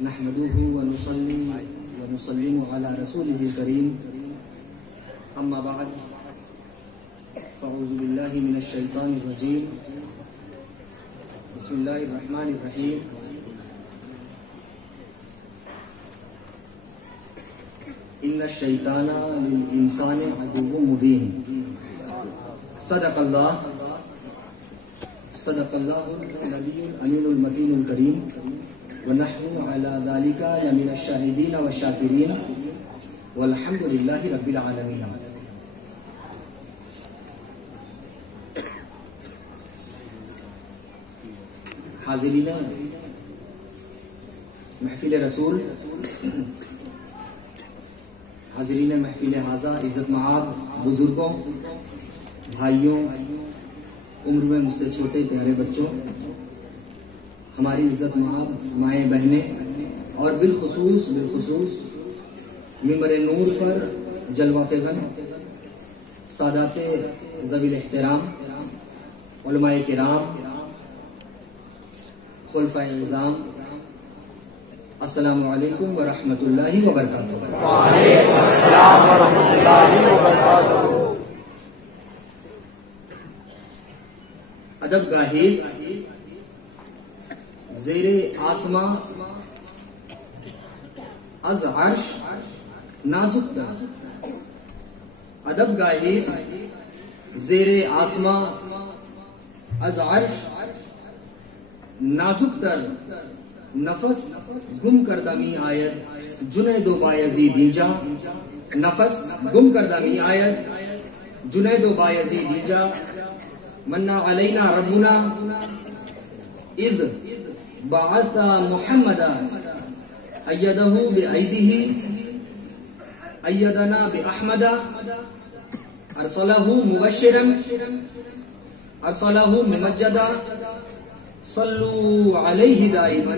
نحمده ونصلي ونسلم على رسوله الكريم اما بعد فاعوذ بالله من الشيطان الرجيم بسم الله الرحمن الرحيم ان الشيطان للانسان عدو مبين صدق الله النبي الامين المكين الكريم ونحن على ذلك لمن الشاهدين والشاكرين والحمد لله رب العالمين. حاضرین محفل رسول، حاضرین محفل حاضہ، عزت معاب بزرگوں، بھائیوں، عمر میں مجھ سے چھوٹے پیارے بچوں، ہماری عزت معاب مائیں بہنیں، اور بالخصوص ممبر نور پر جلوہ فغن سادات ذوی الاحترام، علماء کرام، خلفائے اعظام، السلام علیکم ورحمۃ اللہ وبرکاتہ. وعلیکم السلام ورحمۃ اللہ وبرکاتہ. ادب گاہیز زیر آسماں از عرش نازک در، ادب گاہیز زیر آسماں از عرش نازک در، نفس گم کردہ می آید جنید و بایزید اینجا، نفس گم کردہ می آید جنید و بایزید اینجا، منا علینا ربنا اذ بعث محمدا ایدہ بایدہ ایدنا باحمد ارسلہ مبشرا ارسلہ ممجدا صلو علیہ دائما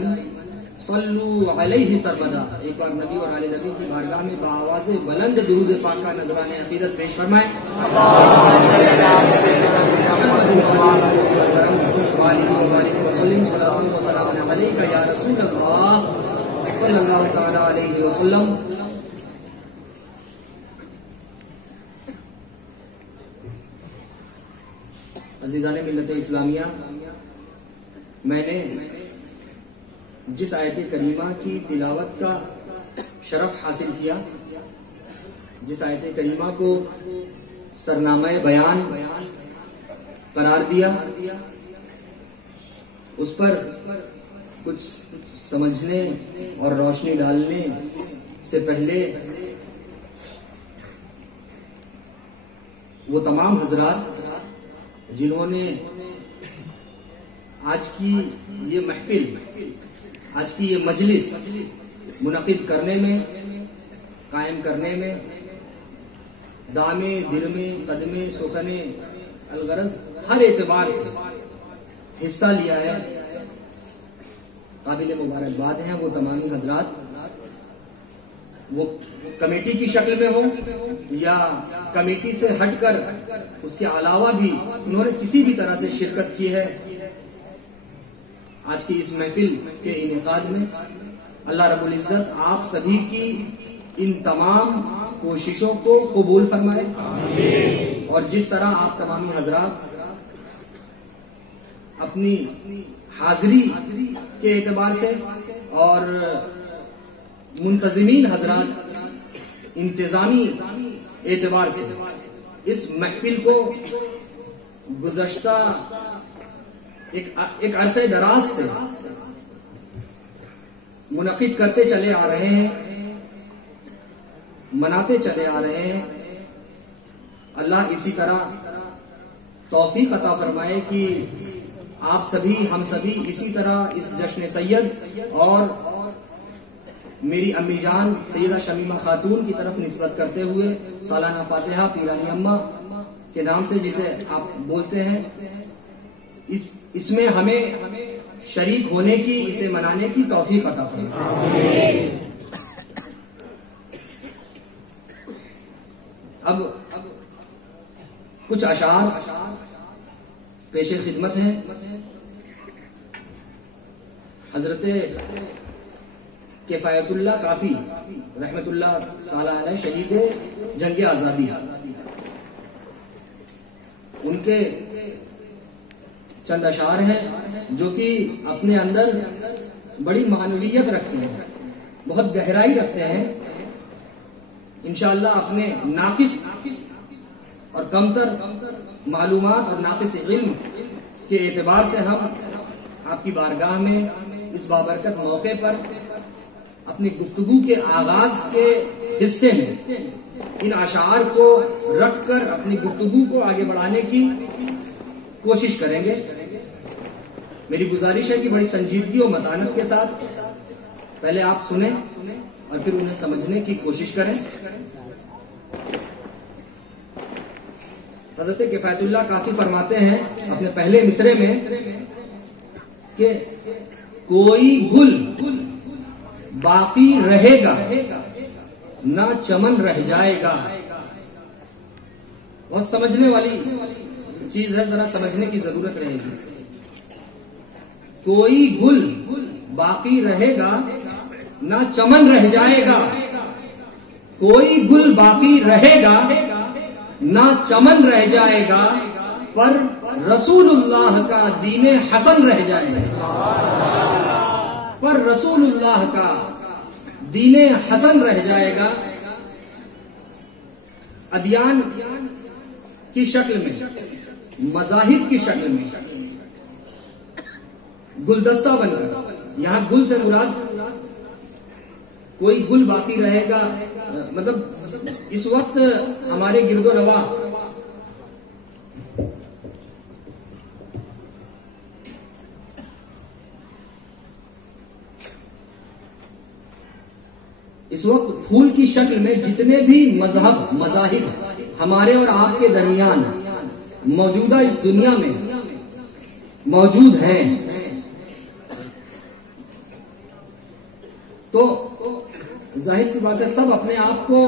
صلو علیہ سرمدا. ایک بار نبی اور آل نبی کی بارگاہ میں بآواز بلند درود پاک کا نذرانہ عقیدت پیش فرمائیں. وسلم علیک یا رسول اللہ صلی اللہ تعالی علیہ وسلم. عزیزان ملت اسلامیہ، میں نے جس آیت کریمہ کی تلاوت کا شرف حاصل کیا، جس آیت کریمہ کو سرنامہ بیان قرار دیا، اس پر کچھ سمجھنے اور روشنی ڈالنے سے پہلے وہ تمام حضرات جنہوں نے آج کی یہ محفل، آج کی یہ مجلس منعقد کرنے میں، قائم کرنے میں، دامے درمے قدمے سخنے الغرض ہر اعتبار سے حصہ لیا ہے، قابل مبارکباد ہیں وہ تمامی حضرات، وہ کمیٹی کی شکل میں ہوں یا کمیٹی سے ہٹ کر اس کے علاوہ بھی انہوں نے کسی بھی طرح سے شرکت کی ہے آج کی اس محفل کے انعقاد میں. اللہ رب العزت آپ سبھی کی ان تمام کوششوں کو قبول فرمائے، اور جس طرح آپ تمامی حضرات اپنی حاضری کے اعتبار سے اور منتظمین حضرات انتظامی اعتبار سے اس محفل کو گزشتہ ایک عرصہ دراز سے منعقد کرتے چلے آ رہے ہیں، مناتے چلے آ رہے ہیں. اللہ اسی طرح توفیق عطا فرمائے کہ آپ سبھی، ہم سبھی اسی طرح اس جشن سید اور میری امی جان سیدہ شمیمہ خاتون کی طرف نسبت کرتے ہوئے سالانہ فاتحہ پیرانی اماں کے نام سے جسے آپ بولتے ہیں، اس میں ہمیں شریک ہونے کی، اسے منانے کی توفیق عطا فرمائے. اب کچھ اشعار پیش خدمت ہیں حضرت کفایت اللہ کافی رحمت اللہ تعالی علیہ شہید جنگ آزادی، ان کے چند اشعار ہیں جو کہ اپنے اندر بڑی معنویت رکھتے ہیں، بہت گہرائی رکھتے ہیں. انشاءاللہ اپنے ناقص اور کمتر معلومات اور ناقص علم کے اعتبار سے ہم آپ کی بارگاہ میں اس بابرکت موقع پر اپنی گفتگو کے آغاز کے حصے میں ان اشعار کو رکھ کر اپنی گفتگو کو آگے بڑھانے کی کوشش کریں گے. میری گزارش ہے کہ بڑی سنجیدگی اور متانت کے ساتھ پہلے آپ سنیں اور پھر انہیں سمجھنے کی کوشش کریں. حضرت کفایت اللہ کافی فرماتے ہیں اپنے پہلے مصرے میں کہ کوئی گل باقی رہے گا نہ چمن رہ جائے گا. بہت سمجھنے والی چیز ہے، ذرا سمجھنے کی ضرورت رہے گی. کوئی گل باقی رہے گا نہ چمن رہ جائے گا، کوئی گل باقی رہے گا نہ چمن رہ جائے گا، پر رسول اللہ کا دین حسن رہ جائے گا. پر رسول اللہ کا دین حسن رہ جائے گا. ادیان کی شکل میں، مذاہب کی شکل میں گلدستہ بن کر، یہاں گل سے مراد کوئی گل باقی رہے گا، مطلب اس وقت ہمارے گرد و نواح اس وقت پھول کی شکل میں جتنے بھی مذاہب ہمارے اور آپ کے درمیان موجودہ اس دنیا میں موجود ہیں، تو ظاہر سی بات ہے سب اپنے آپ کو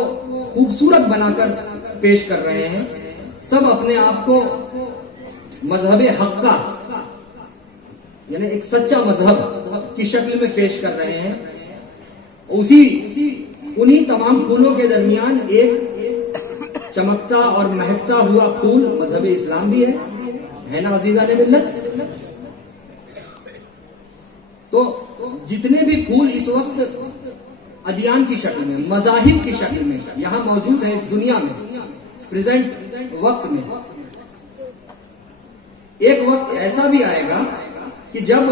خوبصورت بنا کر پیش کر رہے ہیں، سب اپنے آپ کو مذہب حق کا یعنی ایک سچا مذہب کی شکل میں پیش کر رہے ہیں. انہی تمام پھولوں کے درمیان ایک چمکتا اور مہکتا ہوا پھول مذہب اسلام بھی ہے نا عزیزان ملت. تو جتنے بھی پھول اس وقت ادیان کی شکل میں، مذاہب کی شکل میں یہاں موجود ہیں اس دنیا میں پریزنٹ وقت میں، ایک وقت ایسا بھی آئے گا کہ جب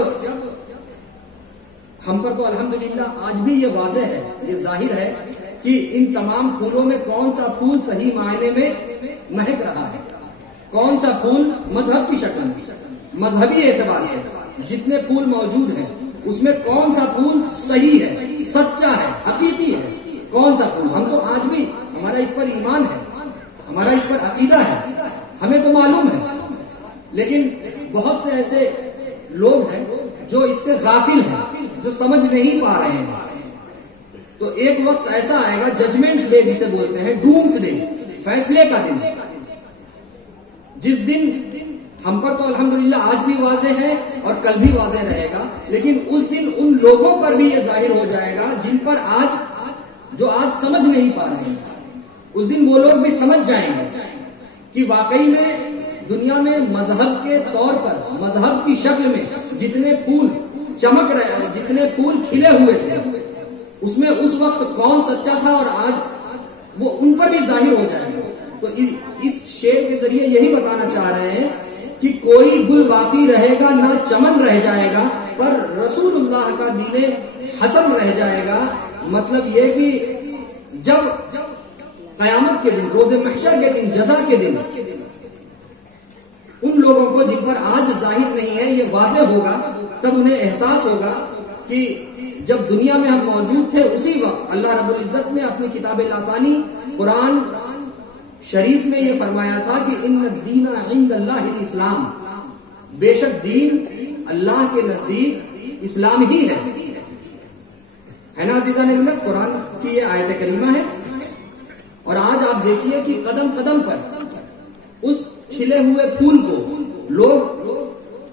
ہم پر تو الحمدللہ آج بھی یہ واضح ہے، یہ ظاہر ہے کہ ان تمام پھولوں میں کون سا پھول صحیح معنی میں مہک رہا ہے، کون سا پھول مذہب کی شکل میں، مذہبی اعتبار سے جتنے پھول موجود ہیں اس میں کون سا پھول صحیح ہے، سچا ہے، حقیقی ہے، کون سا پھول. ہم تو آج بھی ہمارا اس پر ایمان ہے، ہمارا اس پر عقیدہ ہے، ہمیں تو معلوم ہے، لیکن بہت سے ایسے لوگ ہیں جو اس سے غافل ہیں، جو سمجھ نہیں پا رہے ہیں. تو ایک وقت ایسا آئے گا، ججمنٹ ڈے جسے بولتے ہیں، ڈومس ڈے، فیصلے کا دن، جس دن ہم پر تو الحمدللہ آج بھی واضح ہے اور کل بھی واضح رہے گا، لیکن اس دن ان لوگوں پر بھی یہ ظاہر ہو جائے گا جن پر جو آج سمجھ نہیں پا رہے ہیں. اس دن وہ لوگ بھی سمجھ جائیں گے کہ واقعی میں دنیا میں مذہب کے طور پر، مذہب کی شکل میں جتنے پھول چمک رہے ہیں، جتنے پھول کھلے ہوئے تھے، اس میں اس وقت کون سچا تھا اور آج وہ ان پر بھی ظاہر ہو جائے گا. تو اس شعر کے ذریعے یہی بتانا چاہ رہے ہیں کہ کوئی گل باقی رہے گا نہ چمن رہ جائے گا، پر رسول اللہ کا دین حسن رہ جائے گا. مطلب یہ کہ جب قیامت کے دن، روز محشر کے دن، جزا کے دن، ان لوگوں کو جن پر آج ظاہر نہیں ہے یہ واضح ہوگا، تب انہیں احساس ہوگا کہ جب دنیا میں ہم موجود تھے اسی وقت اللہ رب العزت نے اپنی کتاب لاسانی قرآن شریف میں یہ فرمایا تھا کہ ان الدین عند اللہ الاسلام، بے شک دین اللہ کے نزدیک اسلام ہی ہے نا عزیزان ملت. قرآن کی یہ آیت کریمہ ہے. اور آج آپ دیکھیے کہ قدم قدم پر اس کھلے ہوئے پھول کو لوگ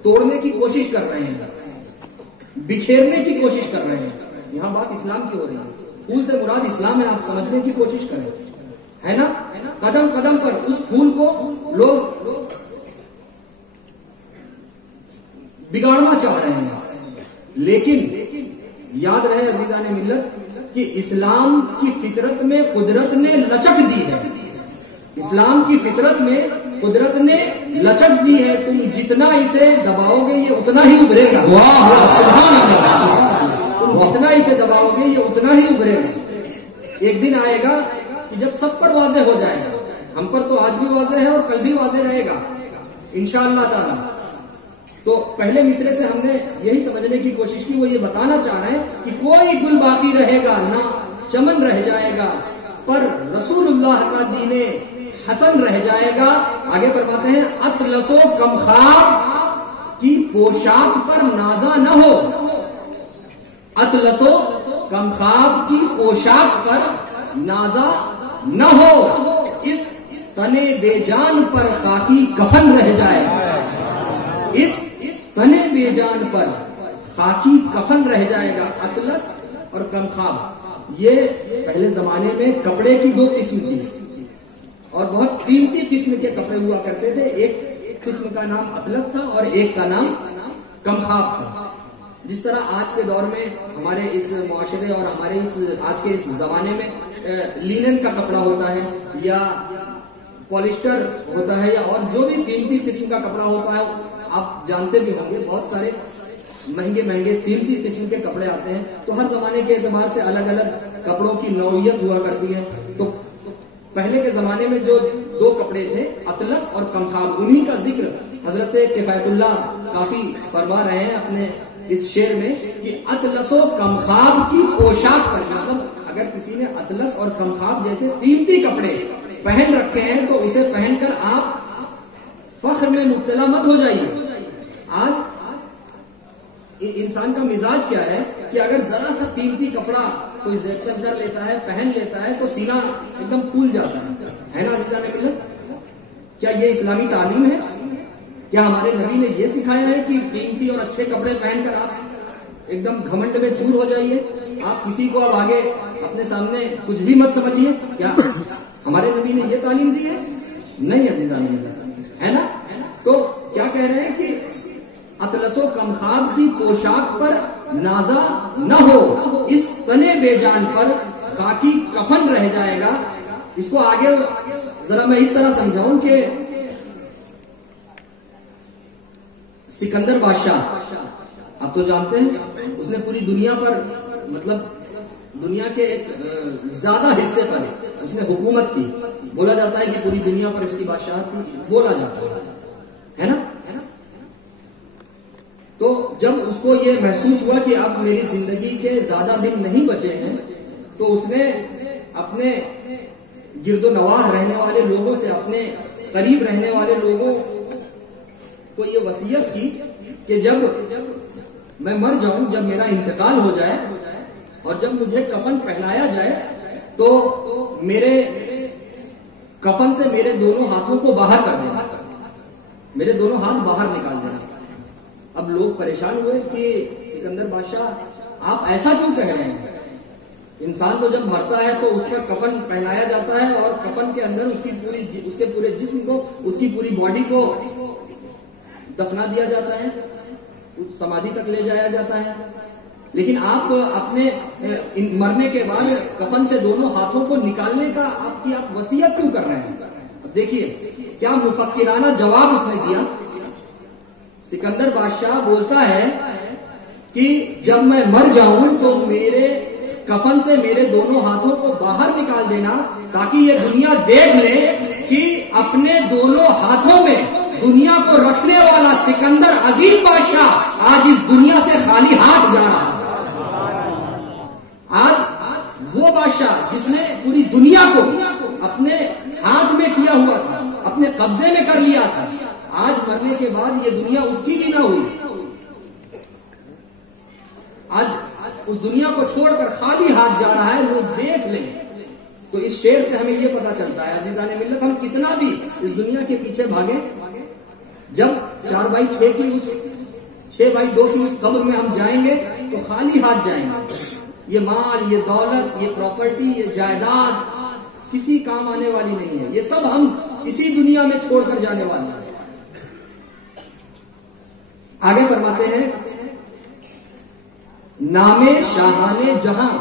توڑنے کی کوشش کر رہے ہیں, بکھیرنے کی کوشش کر رہے ہیں. یہاں بات اسلام کی ہو رہی ہے. پھول سے مراد اسلام ہے, آپ سمجھنے کی کوشش کریں, ہے نا. قدم قدم پر اس پھول کو لوگ بگاڑنا چاہ رہے ہیں. لیکن یاد رہے عزیزان ملت کہ اسلام کی فطرت میں قدرت نے لچک دی ہے. اسلام کی فطرت میں قدرت نے لچک دی ہے. تم جتنا اسے دباؤ گے یہ اتنا ہی ابھرے گا. تم جتنا اسے دباؤ گے یہ اتنا ہی ابھرے گا. ایک دن آئے گا کہ جب سب پر واضح ہو جائے گا. ہم پر تو آج بھی واضح ہے اور کل بھی واضح رہے گا انشاءاللہ تعالی. تو پہلے مصرے سے ہم نے یہی سمجھنے کی کوشش کی, وہ یہ بتانا چاہ رہے ہیں کہ کوئی گل باقی رہے گا نہ چمن رہ جائے گا, پر رسول اللہ کا دین حسن رہ جائے گا. آگے فرماتے ہیں اطلس و کمخاب کی پوشاک پر نازا نہ ہو. اطلس و کمخاب کی پوشاک پر نازا نہ ہو, اس تنے بے جان پر خاکی کفن رہ جائے گا. اس تنے بے جان پر خاکی کفن رہ جائے گا. اطلس اور کمخاب یہ پہلے زمانے میں کپڑے کی دو قسم تھی اور بہت قیمتی قسم کے کپڑے ہوا کرتے تھے. ایک قسم کا نام اطلس تھا اور ایک کا نام کمخاب تھا. جس طرح آج کے دور میں ہمارے اس معاشرے اور ہمارے آج کے اس زمانے میں لینن کا کپڑا ہوتا ہے یا پولیسٹر ہوتا ہے یا اور جو بھی قیمتی قسم کا کپڑا ہوتا ہے, آپ جانتے بھی ہوں گے بہت سارے مہنگے مہنگے قیمتی قسم کے کپڑے آتے ہیں. تو ہر زمانے کے اعتبار سے الگ الگ کپڑوں کی نوعیت ہوا کرتی ہے. تو پہلے کے زمانے میں جو دو کپڑے تھے اطلس اور کمخاب, انہی کا ذکر حضرت کفایت اللہ کافی فرما رہے ہیں اپنے اس شعر میں کہ اطلس و کمخاب کی پوشاک پر, مطلب اگر کسی نے اطلس اور کمخاب جیسے قیمتی کپڑے پہن رکھے ہیں تو اسے پہن کر آپ فخر میں مبتلا مت ہو جائیے. آج انسان کا مزاج کیا ہے کہ اگر ذرا سا قیمتی کپڑا کوئی زیب کر لیتا ہے, پہن لیتا ہے تو سینہ ایک دم پھول جاتا ہے نا عزیزان ملت. کیا یہ اسلامی تعلیم ہے؟ کیا ہمارے نبی نے یہ سکھایا ہے کہ قیمتی اور اچھے کپڑے پہن کر آپ ایک دم گھمنڈ میں چور ہو جائیے, آپ کسی کو اب آگے اپنے سامنے کچھ بھی مت سمجھیے؟ کیا ہمارے نبی نے یہ تعلیم دی ہے؟ نہیں عزیزان ملت, ہے نا. تو کیا کہہ رہے ہیں کہ اطلس و کمخاب کی پوشاک پر نازا نہ ہو, اس تنے بے جان پر خاکی کفن رہ جائے گا. اس کو آگے ذرا میں اس طرح سمجھاؤں کہ سکندر بادشاہ آپ تو جانتے ہیں اس نے پوری دنیا پر, مطلب دنیا کے ایک زیادہ حصے پر اس نے حکومت کی. بولا جاتا ہے کہ پوری دنیا پر اس کی بادشاہت تھی, بولا جاتا ہے نا. تو جب اس کو یہ محسوس ہوا کہ اب میری زندگی کے زیادہ دن نہیں بچے ہیں تو اس نے اپنے گرد و نواح رہنے والے لوگوں سے, اپنے قریب رہنے والے لوگوں کو یہ وصیت کی کہ جب میں مر جاؤں, جب میرا انتقال ہو جائے اور جب مجھے کفن پہنایا جائے تو میرے کفن سے میرے دونوں ہاتھوں کو باہر کر دینا, میرے دونوں ہاتھ باہر نکال دینا. اب لوگ پریشان ہوئے کہ سکندر بادشاہ آپ ایسا کیوں کہہ رہے ہیں؟ انسان تو جب مرتا ہے تو اس کا کفن پہنایا جاتا ہے اور کفن کے اندر اس کے پورے جسم کو, اس کی پوری باڈی کو دفنا دیا جاتا ہے, سمادھی تک لے جایا جاتا ہے. لیکن آپ اپنے مرنے کے بعد کفن سے دونوں ہاتھوں کو نکالنے کا آپ وصیت کیوں کر رہے ہیں؟ اب دیکھیے کیا مفکرانہ جواب اس نے دیا. سکندر بادشاہ بولتا ہے کہ جب میں مر جاؤں تو میرے کفن سے میرے دونوں ہاتھوں کو باہر نکال دینا تاکہ یہ دنیا دیکھ لے کہ اپنے دونوں ہاتھوں میں دنیا کو رکھنے والا سکندر عظیم بادشاہ آج اس دنیا سے خالی ہاتھ جا رہا ہے. آج وہ بادشاہ جس نے پوری دنیا کو اپنے ہاتھ میں کیا ہوا تھا, اپنے قبضے میں کر لیا تھا, آج مرنے کے بعد یہ دنیا اس کی بھی نہ ہوئی. آج اس دنیا کو چھوڑ کر خالی ہاتھ جا رہا ہے. لوگ دیکھ لیں تو اس شعر سے ہمیں یہ پتا چلتا ہے عزیزان ملت، ہم کتنا بھی اس دنیا کے پیچھے بھاگیں، جب 4x6 کی اس 6x2 کی اس قبر میں ہم جائیں گے تو خالی ہاتھ جائیں گے. یہ مال، یہ دولت، یہ پراپرٹی، یہ جائیداد کسی کام آنے والی نہیں ہے. یہ سب ہم اسی دنیا میں چھوڑ کر جانے والے ہیں. آگے فرماتے ہیں نام شاہان جہاں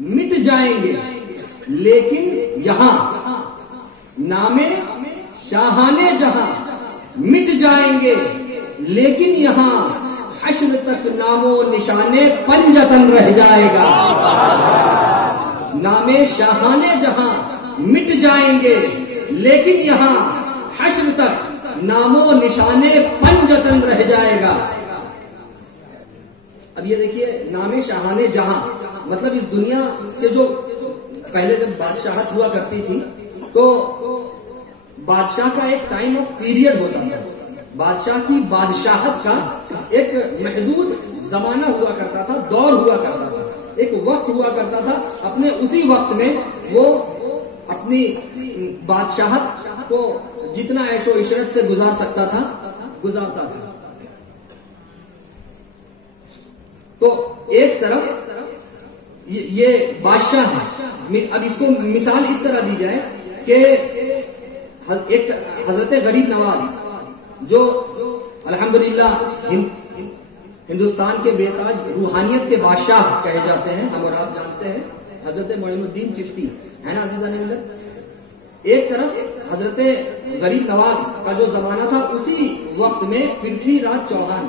مٹ جائیں گے لیکن یہاں، نام شاہان جہاں مٹ جائیں گے لیکن یہاں حشر تک نام و نشانے پنجتن رہ جائے گا. نام شاہان جہاں مٹ جائیں گے لیکن یہاں حشر تک نام و نشانے پنجتن رہ جائے گا. اب یہ دیکھیے نام شاہان جہاں مطلب اس دنیا کے جو پہلے جب بادشاہت ہوا کرتی تھی تو بادشاہ کا ایک ٹائم آف پیریڈ ہوتا تھا. بادشاہ کی بادشاہت کا ایک محدود زمانہ ہوا کرتا تھا، دور ہوا کرتا تھا، ایک وقت ہوا کرتا تھا. اپنے اسی وقت میں وہ اپنی بادشاہت کو جتنا عیش و عشرت سے گزار سکتا تھا گزارتا تھا. تو ایک طرف یہ بادشاہ ہے. اب اس کو مثال اس طرح دی جائے کہ ایک حضرت غریب نواز جو الحمدللہ ہندوستان کے بے تاج روحانیت کے بادشاہ کہے جاتے ہیں، ہم اور آپ جانتے ہیں حضرت معین الدین چشتی ہے نا عزیزان ملت. ایک طرف حضرت غریب نواز کا جو زمانہ تھا اسی وقت میں پرتھوی راج چوہان،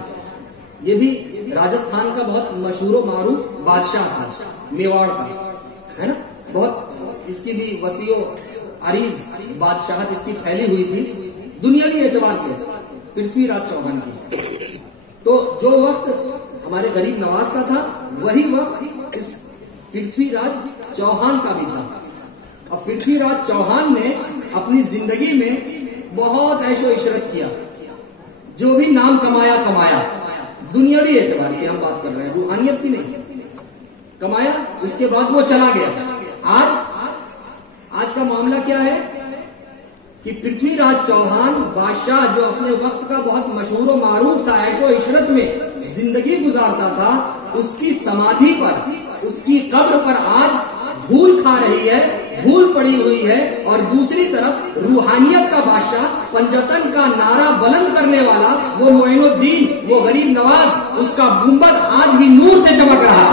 یہ بھی راجستھان کا بہت مشہور و معروف بادشاہ تھا، میواڑ کا ہے نا. بہت اس کی بھی وسیع و عریض بادشاہت اس کی پھیلی ہوئی تھی دنیاوی اعتبار سے، پرتھوی راج چوہان کی. تو جو وقت ہمارے غریب نواز کا تھا وہی وقت اس پرتھوی راج چوہان کا بھی تھا. اور پرتھوی راج چوہان نے اپنی زندگی میں بہت عیش و عشرت کیا، جو بھی نام کمایا دنیاوی اعتبار کی ہم بات کر رہے ہیں، روحانیت کی نہیں، کمایا. اس کے بعد وہ چلا گیا. آج کا معاملہ کیا ہے کہ پرتھوی راج چوہان بادشاہ جو اپنے وقت کا بہت مشہور و معروف تھا، عیش و عشرت میں زندگی گزارتا تھا، اس کی سمادھی پر، اس کی قبر پر آج دھول کھا رہی ہے، دھول پڑی ہوئی ہے. اور دوسری طرف روحانیت کا بادشاہ، پنجتن کا نعرہ بلند کرنے والا وہ معین الدین، وہ غریب نواز، اس کا گنبد آج بھی نور سے چمک رہا ہے.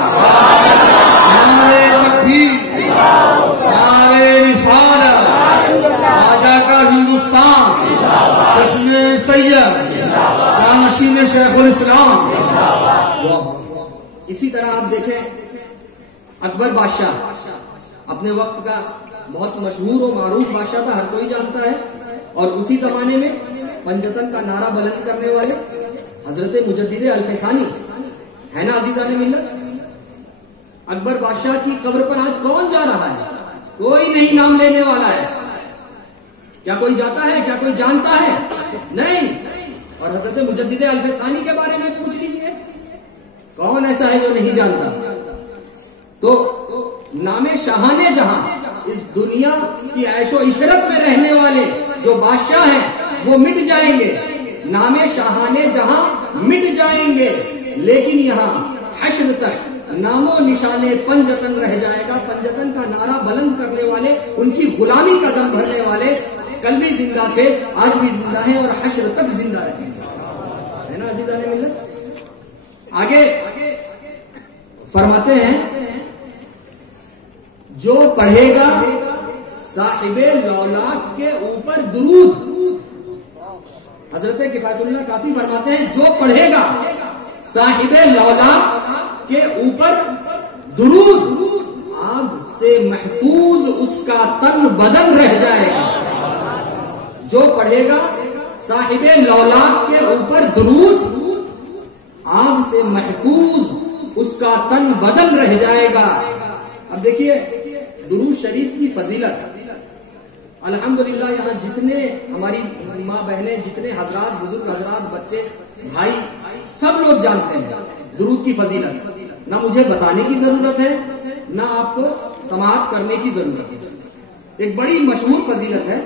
راجا کا ہندوستان، چشمے سید، جانشین شیخ الاسلام. اسی طرح آپ دیکھیں اکبر بادشاہ اپنے وقت کا بہت مشہور و معروف بادشاہ تھا، ہر کوئی جانتا ہے. اور اسی زمانے میں پنجتن کا نعرہ بلند کرنے والے حضرت مجدد الفسانی ہے نا عزیزان ملت. اکبر بادشاہ کی قبر پر آج کون جا رہا ہے؟ کوئی نہیں نام لینے والا ہے. کیا کوئی جاتا ہے؟ کیا کوئی جانتا ہے؟ نہیں. اور حضرت مجدد الفسانی کے بارے میں پوچھ لیجئے، کون ایسا ہے جو نہیں جانتا؟ تو نام شاہان جہاں، اس دنیا کی عیش و عشرت میں رہنے والے جو بادشاہ ہیں وہ مٹ جائیں گے. نام شاہان جہاں مٹ جائیں گے لیکن یہاں حشر تک نام و نشانے پنجتن رہ جائے گا. پنجتن کا نعرہ بلند کرنے والے، ان کی غلامی کا دم بھرنے والے کل بھی زندہ تھے، آج بھی زندہ ہیں اور حشر تک زندہ رہیں گے. ہے نا عزیزان ملت. آگے فرماتے ہیں جو پڑھے گا صاحب لولاک کے اوپر درود، حضرت کفایت اللہ کافی فرماتے ہیں جو پڑھے گا صاحب لولاک کے اوپر درود، آگ سے محفوظ اس کا تن بدن رہ جائے گا. جو پڑھے گا صاحب لولاک کے اوپر درود، آگ سے محفوظ اس کا تن بدن رہ جائے گا. اب دیکھیے درود شریف کی فضیلت الحمدللہ یہاں جتنے ہماری ماں بہنیں، جتنے حضرات، بزرگ حضرات، بچے، بھائی، سب لوگ جانتے ہیں درود کی فضیلت. نہ مجھے بتانے کی ضرورت ہے، نہ آپ کو سماعت کرنے کی ضرورت ہے. ایک بڑی مشہور فضیلت ہے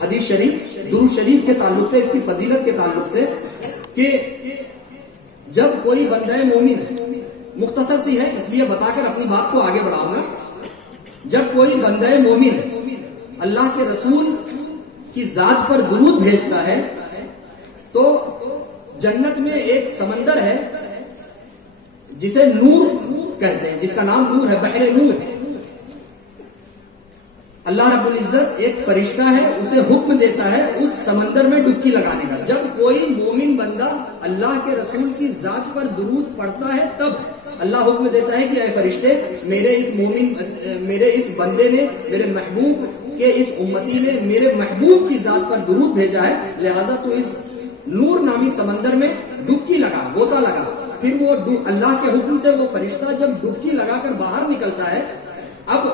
حدیث شریف درود شریف کے تعلق سے, اس کی فضیلت کے تعلق سے, کہ جب کوئی بندہ مومن, مختصر سی ہے اس لیے بتا کر اپنی بات کو آگے بڑھاؤں گا, جب کوئی بندہ مومن اللہ کے رسول کی ذات پر درود بھیجتا ہے تو جنت میں ایک سمندر ہے جسے نور کہتے ہیں, جس کا نام نور ہے, بحر نور. اللہ رب العزت ایک فرشتہ ہے, اسے حکم دیتا ہے اس سمندر میں ڈبکی لگانے کا. جب کوئی مومن بندہ اللہ کے رسول کی ذات پر درود پڑھتا ہے تب اللہ حکم دیتا ہے کہ اے فرشتے, میرے اس بندے نے, میرے محبوب کے اس امتی نے میرے محبوب کی ذات پر درود بھیجا ہے, لہذا تو اس نور نامی سمندر میں ڈبکی لگا, غوطہ لگا. پھر وہ اللہ کے حکم سے وہ فرشتہ جب ڈبکی لگا کر باہر نکلتا ہے, اب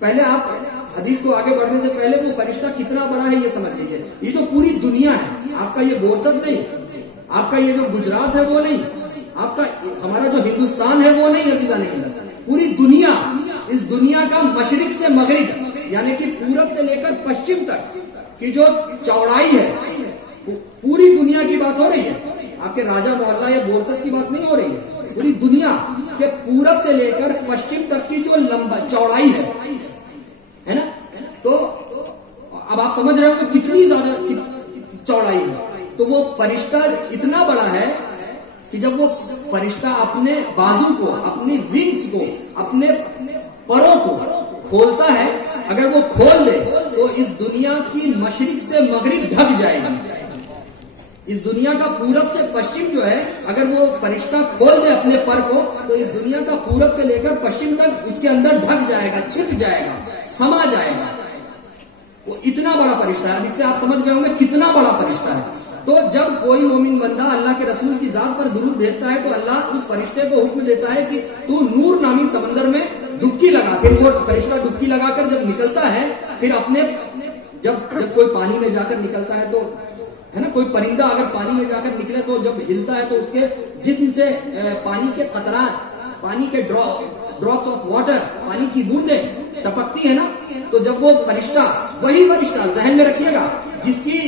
پہلے آپ حدیث کو آگے بڑھنے سے پہلے وہ فرشتہ کتنا بڑا ہے یہ سمجھ لیجیے. یہ جو پوری دنیا ہے, آپ کا یہ بورسد نہیں, آپ کا یہ جو گجرات ہے وہ نہیں, آپ کا ہمارا جو ہندوستان ہے وہ نہیں, عزیزان اللہ, پوری دنیا, اس دنیا کا مشرق سے مغرب یعنی کہ پورب سے لے کر پشچم تک کی جو چوڑائی ہے, پوری دنیا کی بات ہو رہی ہے. آپ کے راجہ محلہ یا بورسد کی بات نہیں ہو رہی ہے, پوری دنیا کے پورب سے لے کر پشچم تک کی جو چوڑائی ہے نا, تو اب آپ سمجھ رہے ہو کہ کتنی زیادہ چوڑائی ہے. تو وہ فرشتہ اتنا بڑا ہے کہ جب وہ فرشتہ اپنے بازو کو, اپنی ونگز کو, اپنے پروں کو کھولتا ہے, اگر وہ کھول دے تو اس دنیا کی مشرق سے مغرب ڈھک جائے گا. اس دنیا کا پورب سے پشچم جو ہے, اگر وہ فرشتہ کھول دے اپنے پر کو تو اس دنیا کا پورب سے لے کر پشچم تک اس کے اندر ڈھک جائے گا, چھپ جائے گا, سما جائے گا. وہ اتنا بڑا فرشتہ ہے. اس سے آپ سمجھ گئے ہوں گے کتنا بڑا فرشتہ ہے. تو جب کوئی مومن بندہ اللہ کے رسول کی ذات پر درود بھیجتا ہے تو اللہ اس فرشتے کو حکم دیتا ہے کہ تو نور نامی سمندر میں ڈبکی لگا. پھر وہ فرشتہ ڈبکی لگا کر جب نکلتا ہے, پھر اپنے جب کوئی پانی میں جا کر نکلتا ہے تو ہے نا, کوئی پرندہ اگر پانی میں جا کر نکلے تو جب ہلتا ہے تو اس کے جسم سے پانی کے قطرات, پانی کے ڈراپس آف واٹر, پانی کی بوندیں ٹپکتی ہے نا, تو جب وہ فرشتہ, وہی فرشتہ ذہن میں رکھیے گا جس کی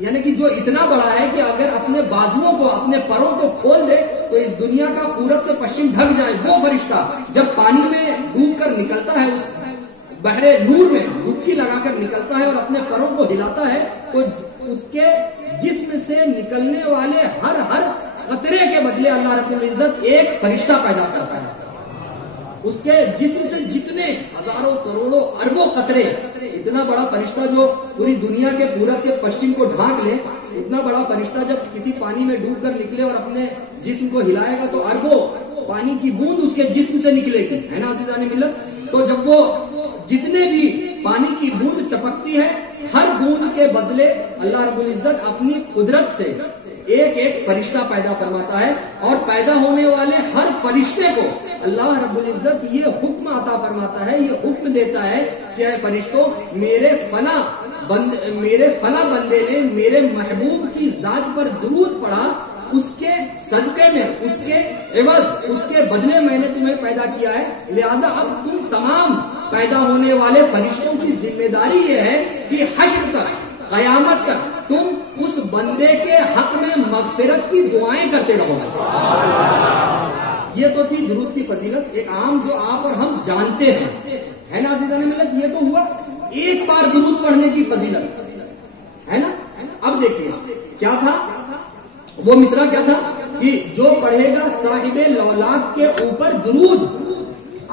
یعنی کہ جو اتنا بڑا ہے کہ اگر اپنے بازوؤں کو, اپنے پروں کو کھول دے تو اس دنیا کا پورب سے پشچم ڈھک جائے, وہ فرشتہ جب پانی میں ڈوب کر نکلتا ہے, اس بحر نور میں ڈبکی لگا کر نکلتا ہے اور اپنے پروں کو ہلاتا ہے, تو اس کے جسم سے نکلنے والے ہر قطرے کے بدلے اللہ رب العزت ایک فرشتہ پیدا کرتا ہے. اس کے جسم سے جتنے ہزاروں کروڑوں اربوں قطرے, اتنا بڑا فرشتہ جو پوری دنیا کے پورب سے پشچم کو ڈھانک لے, اتنا بڑا فرشتہ جب کسی پانی میں ڈوب کر نکلے اور اپنے جسم کو ہلائے گا تو اربوں پانی کی بوند اس کے جسم سے نکلے گی, ہے نا عزیزان ملت. تو جب وہ جتنے بھی پانی کی بوند ٹپکتی ہے, ہر بوند کے بدلے اللہ رب العزت اپنی قدرت سے ایک ایک فرشتہ پیدا فرماتا ہے, اور پیدا ہونے والے ہر فرشتے کو اللہ رب العزت یہ حکم عطا فرماتا ہے, یہ حکم دیتا ہے کہ اے فرشتوں, میرے فلاں بندے نے میرے محبوب کی ذات پر درود پڑھا, اس کے صدقے میں, اس کے عوض, اس کے بدلے میں نے تمہیں پیدا کیا ہے, لہذا اب تم تمام پیدا ہونے والے فرشتوں کی ذمہ داری یہ ہے کہ حشر تک, قیامت تک تم اس بندے کے حق میں مغفرت کی دعائیں کرتے رہو. یہ تو تھی درود کی فضیلت, ایک عام جو آپ اور ہم جانتے ہیں, ہے نا عزیزان ملت. یہ تو ہوا ایک بار درود پڑھنے کی فضیلت, ہے نا. اب دیکھیے کیا تھا وہ مصرع, کیا تھا کہ جو پڑھے گا صاحب لولاک کے اوپر درود,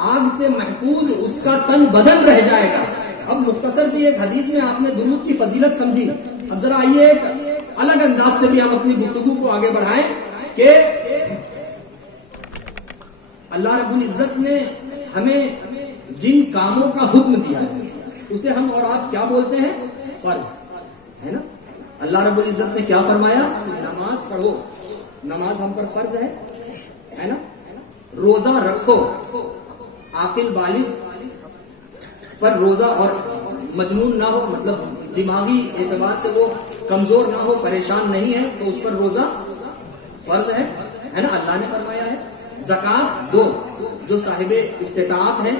آگ سے محفوظ اس کا تن بدن رہ جائے گا. اب مختصر سی ایک حدیث میں آپ نے درود کی فضیلت سمجھی. اب ذرا آئیے ایک الگ انداز سے بھی ہم اپنی گفتگو کو آگے بڑھائیں کہ اللہ رب العزت نے ہمیں جن کاموں کا حکم دیا ہے اسے ہم اور آپ کیا بولتے ہیں؟ فرض, ہے نا. اللہ رب العزت نے کیا فرمایا؟ نماز پڑھو, نماز ہم پر فرض ہے نا. روزہ رکھو, عاقل بالغ پر روزہ, اور مجنون نہ ہو, مطلب دماغی اعتبار سے وہ کمزور نہ ہو, پریشان نہیں ہے, تو اس پر روزہ فرض ہے نا. اللہ نے فرمایا ہے. زکات دو, جو صاحب استطاعت ہے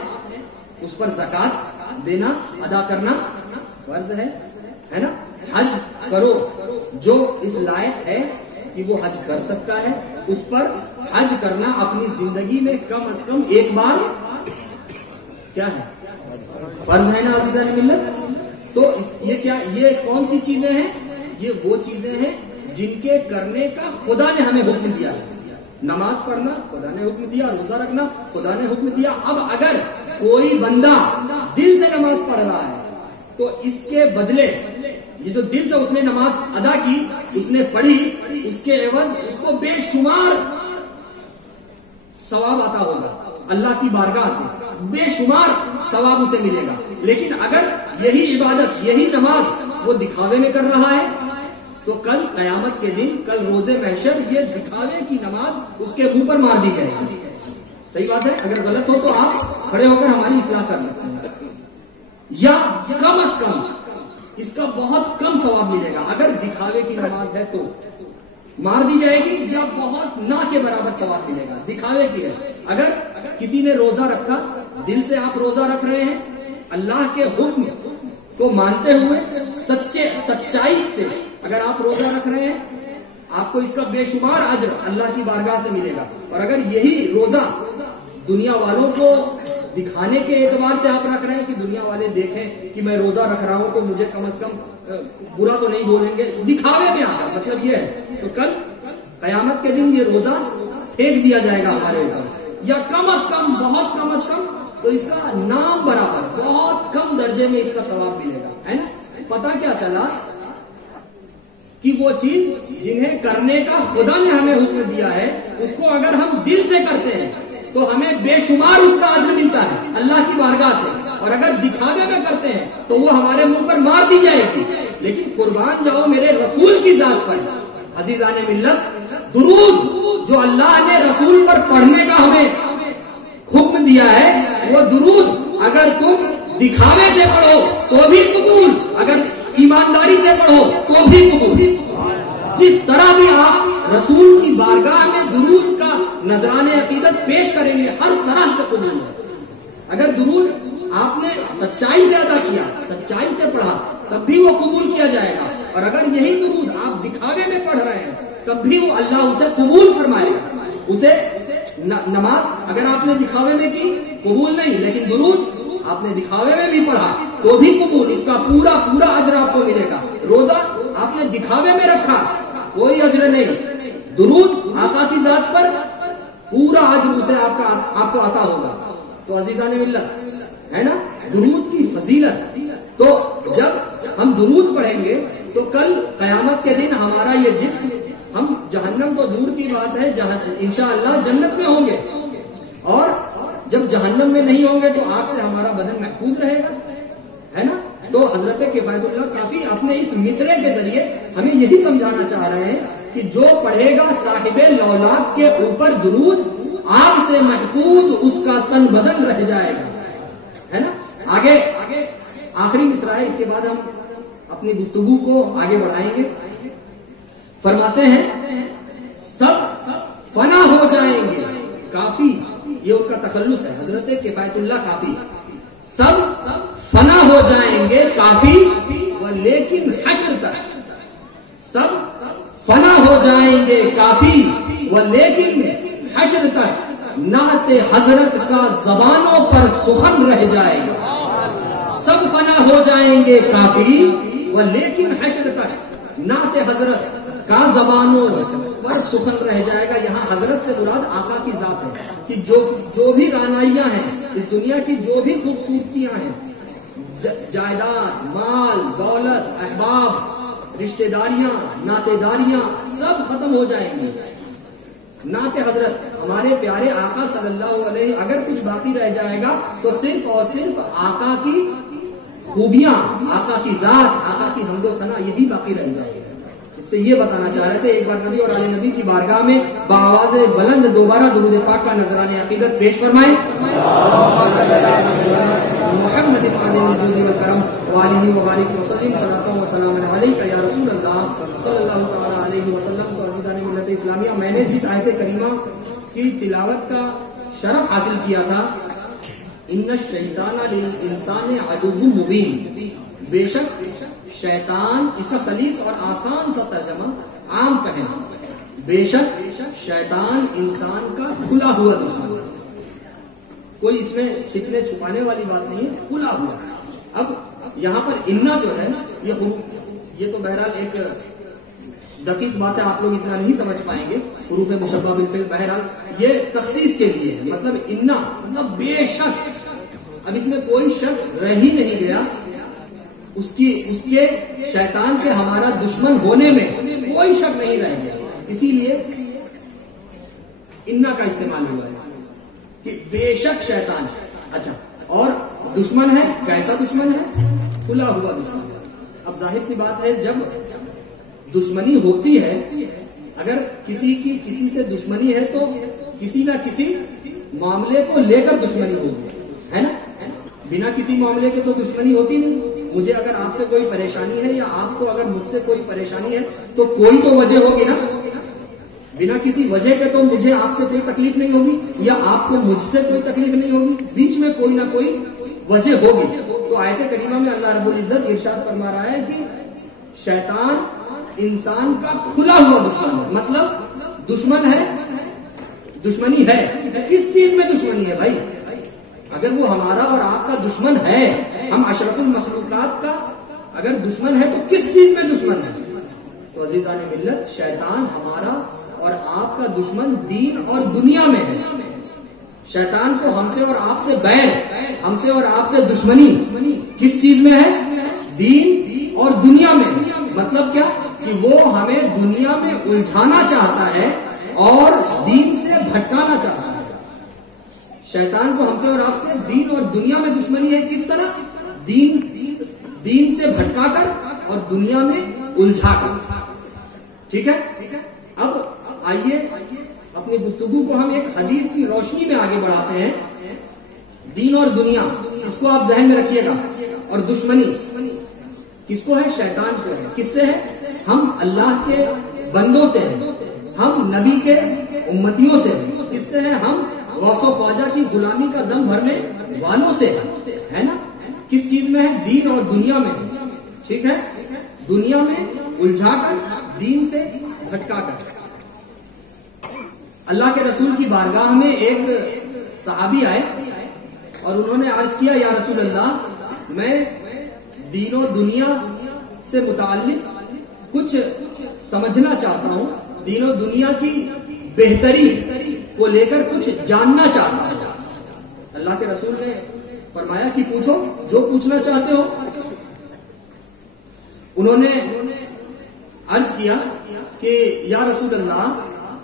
اس پر زکات دینا ادا کرنا فرض ہے نا. حج کرو جو اس لائق ہے کہ وہ حج کر سکتا ہے اس پر حج کرنا اپنی زندگی میں کم از کم ایک بار کیا ہے فرض ہے نا عزیزان ملت. تو یہ کیا یہ کون سی چیزیں ہیں؟ یہ وہ چیزیں ہیں جن کے کرنے کا خدا نے ہمیں حکم دیا ہے. نماز پڑھنا خدا نے حکم دیا, روزہ رکھنا خدا نے حکم دیا. اب اگر کوئی بندہ دل سے نماز پڑھ رہا ہے تو اس کے بدلے یہ جو دل سے اس نے نماز ادا کی, اس نے پڑھی, اس کے عوض اس کو بے شمار ثواب آتا ہوگا اللہ کی بارگاہ سے, بے شمار ثواب اسے ملے گا. لیکن اگر یہی عبادت یہی نماز وہ دکھاوے میں کر رہا ہے تو کل قیامت کے دن, کل روز محشر یہ دکھاوے کی نماز اس کے منہ پر مار دی جائے گی. صحیح بات ہے. اگر غلط ہو تو آپ کھڑے ہو کر ہماری اصلاح کر سکتے ہیں. یا کم از کم اس کا بہت کم ثواب ملے گا. اگر دکھاوے کی نماز ہے تو مار دی جائے گی, یا بہت نہ کے برابر ثواب ملے گا. دکھاوے کی ہے. اگر کسی نے روزہ رکھا, دل سے آپ روزہ رکھ رہے ہیں, اللہ کے حکم کو مانتے ہوئے سچائی سے اگر آپ روزہ رکھ رہے ہیں, آپ کو اس کا بے شمار اجر اللہ کی بارگاہ سے ملے گا. اور اگر یہی روزہ دنیا والوں کو دکھانے کے اعتبار سے آپ رکھ رہے ہیں کہ دنیا والے دیکھیں کہ میں روزہ رکھ رہا ہوں تو مجھے کم از کم برا تو نہیں بولیں گے, دکھاوے میں آ کر, مطلب یہ ہے, تو کل قیامت کے دن یہ روزہ پھینک دیا جائے گا ہمارے اوپر. یا کم از کم, بہت کم از کم, تو اس کا نام برابر بہت کم درجے میں اس کا ثواب ملے گا, ہے نا. پتا کیا چلا کہ وہ چیز جنہیں کرنے کا خدا نے ہمیں حکم دیا ہے اس کو اگر ہم دل سے کرتے ہیں تو ہمیں بے شمار اس کا اجر ملتا ہے اللہ کی بارگاہ سے. اور اگر دکھاوے میں کرتے ہیں تو وہ ہمارے منہ پر مار دی جائے گی. لیکن قربان جاؤ میرے رسول کی ذات پر عزیزان ملت, درود جو اللہ نے رسول پر پڑھنے کا ہمیں حکم دیا ہے, وہ درود اگر تم دکھاوے سے پڑھو تو بھی قبول, اگر ایمانداری سے پڑھو تو بھی قبول. جس طرح بھی آپ رسول کی بارگاہ میں درود کا نذران عقیدت پیش کریں گے ہر طرح سے قبول ہے. اگر درود آپ نے سچائی سے ادا کیا, سچائی سے پڑھا, تب بھی وہ قبول کیا جائے گا. اور اگر یہی درود آپ دکھاوے میں پڑھ رہے ہیں تب بھی وہ اللہ اسے قبول فرمائے گا. اسے نماز اگر آپ نے دکھاوے میں کی قبول نہیں, لیکن درود آپ نے دکھاوے میں بھی پڑھا تو بھی قبول, اس کا پورا پورا اجر آپ کو ملے گا. روزہ آپ نے دکھاوے میں رکھا کوئی اجر نہیں, درود آقا کی ذات پر پورا اجر اسے آپ کو عطا ہوگا. تو عزیزان ملت, ہے نا, درود کی فضیلت. تو جب ہم درود پڑھیں گے تو کل قیامت کے دن ہمارا یہ جسم, ہم جہنم تو دور کی بات ہے, انشاءاللہ جنت میں ہوں گے, اور جب جہنم میں نہیں ہوں گے تو آگ سے ہمارا بدن محفوظ رہے گا, ہے نا. تو حضرت کفایت اللہ کافی اپنے اس مصرے کے ذریعے ہمیں یہی سمجھانا چاہ رہے ہیں کہ جو پڑھے گا صاحب لولاک کے اوپر درود, آگ سے محفوظ اس کا تن بدن رہ جائے گا, ہے نا. آگے آخری مصرع ہے, اس کے بعد ہم اپنی گفتگو کو آگے بڑھائیں گے. فرماتے ہیں سب فنا ہو جائیں گے کافی, یہ ان کا تخلص ہے حضرت کفایت اللہ کافی. سب فنا ہو جائیں گے کافی لیکن حشر تک, سب فنا ہو جائیں گے کافی لیکن حشر تک نعت حضرت کا زبانوں پر سخن رہ جائے گا. سب فنا ہو جائیں گے کافی لیکن حشر تک نعت حضرت کا زبانوں پر سخن رہ جائے گا. یہاں حضرت سے مراد آقا کی ذات ہے کہ جو بھی رانائیاں ہیں اس دنیا کی, جو بھی خوبصورتیاں ہیں, جائیداد, مال, دولت, احباب, رشتہ داریاں, ناطے داریاں, سب ختم ہو جائیں گے. نعت حضرت ہمارے پیارے آقا صلی اللہ علیہ, اگر کچھ باقی رہ جائے گا تو صرف اور صرف آقا کی خوبیاں, آقا کی ذات, آقا کی حمد و ثنا, یہی باقی رہ جائے گا. اس سے یہ بتانا چاہ رہے تھے. ایک بار نبی اور آل نبی کی بارگاہ میں بآواز بلند دوبارہ درود پاک کا نذرانہ عقیدت پیش فرمائیں. محمد الجود والکرم وآلہ وبارک وسلم صلاۃ و سلام علیک یا رسول اللہ صلی اللہ تعالی علیہ وسلم. تو عزیزان ملت اسلامیہ, میں نے جس آیت کریمہ کی تلاوت کا شرف حاصل کیا تھا ان الشیطان للانسان عدو مبین، بے شک شیطان، اس کا سلیس اور آسان سا ترجمہ عام فہم، بے شک شیطان انسان کا کھلا ہوا دشمن، کوئی اس میں چھپنے چھپانے والی بات نہیں ہے، کھلا ہوا۔ اب یہاں پر انا جو ہے یہ تو بہرحال ایک دقیق بات ہے، آپ لوگ اتنا نہیں سمجھ پائیں گے، حروف مشبہ بالفعل، بہرحال یہ تخصیص کے لیے ہے، مطلب انا مطلب بے شک، اب اس میں کوئی شک رہ ہی نہیں گیا، اس کے شیطان کے ہمارا دشمن ہونے میں کوئی شک نہیں رہ گیا، اسی لیے انا کا استعمال ہوا ہے کہ بے شک شیطان، اچھا اور دشمن ہے، کیسا دشمن ہے؟ کھلا ہوا دشمن ہے۔ اب ظاہر سی بات ہے جب دشمنی ہوتی ہے، اگر کسی سے دشمنی ہے تو کسی نہ کسی معاملے کو لے کر دشمنی ہوگی، ہے نا؟ بنا کسی معاملے کے تو دشمنی ہوتی نہیں، مجھے اگر آپ سے کوئی پریشانی ہے یا آپ کو اگر مجھ سے کوئی پریشانی ہے تو کوئی تو وجہ ہوگی نا، بنا کسی وجہ کے تو مجھے آپ سے کوئی تکلیف نہیں ہوگی یا آپ کو مجھ سے کوئی تکلیف نہیں ہوگی، بیچ میں کوئی نہ کوئی وجہ ہوگی۔ تو آیت کریمہ میں اللہ رب العزت ارشاد فرما رہا ہے کہ شیطان انسان کا کھلا ہوا دشمن ہے، مطلب دشمن ہے، دشمنی ہے، کس چیز میں دشمنی ہے بھائی؟ اگر وہ ہمارا اور آپ کا دشمن ہے، ہم اشرف المخلوقات کا اگر دشمن ہے تو کس چیز میں دشمن ہے؟ تو عزیزان ملت، شیطان ہمارا اور آپ کا دشمن دین اور دنیا میں ہے۔ شیطان کو ہم سے اور آپ سے بیر، ہم سے اور آپ سے دشمنی کس چیز میں ہے؟ دین اور دنیا میں۔ مطلب کیا کہ وہ ہمیں دنیا میں الجھانا چاہتا ہے اور دین سے بھٹکانا چاہتا ہے۔ شیطان کو ہم سے اور آپ سے دین اور دنیا میں دشمنی ہے، کس طرح؟ دین سے بھٹکا کر اور دنیا میں الجھا کر، ٹھیک ہے؟ اب آئیے اپنی گفتگو کو ہم ایک حدیث کی روشنی میں آگے بڑھاتے ہیں۔ دین اور دنیا، اس کو آپ ذہن میں رکھیے گا، اور دشمنی کس کو ہے؟ شیطان کو ہے۔ کس سے ہے؟ ہم اللہ کے بندوں سے ہیں، ہم نبی کے امتیوں سے ہیں۔ کس سے ہے؟ ہم غوث و خواجہ کی غلامی کا دم بھرنے والوں سے ہے نا؟ کس چیز میں ہے؟ دین اور دنیا میں ہے، ٹھیک ہے؟ دنیا میں الجھا کر، دین سے بھٹکا کر۔ اللہ کے رسول کی بارگاہ میں ایک صحابی آئے اور انہوں نے عرض کیا، یا رسول اللہ، میں دین و دنیا سے متعلق کچھ سمجھنا چاہتا ہوں، دین و دنیا کی بہتری کو لے کر کچھ جاننا چاہتا ہوں۔ اللہ کے رسول نے فرمایا کہ پوچھو، جو پوچھنا چاہتے ہو۔ انہوں نے عرض کیا کہ یا رسول اللہ،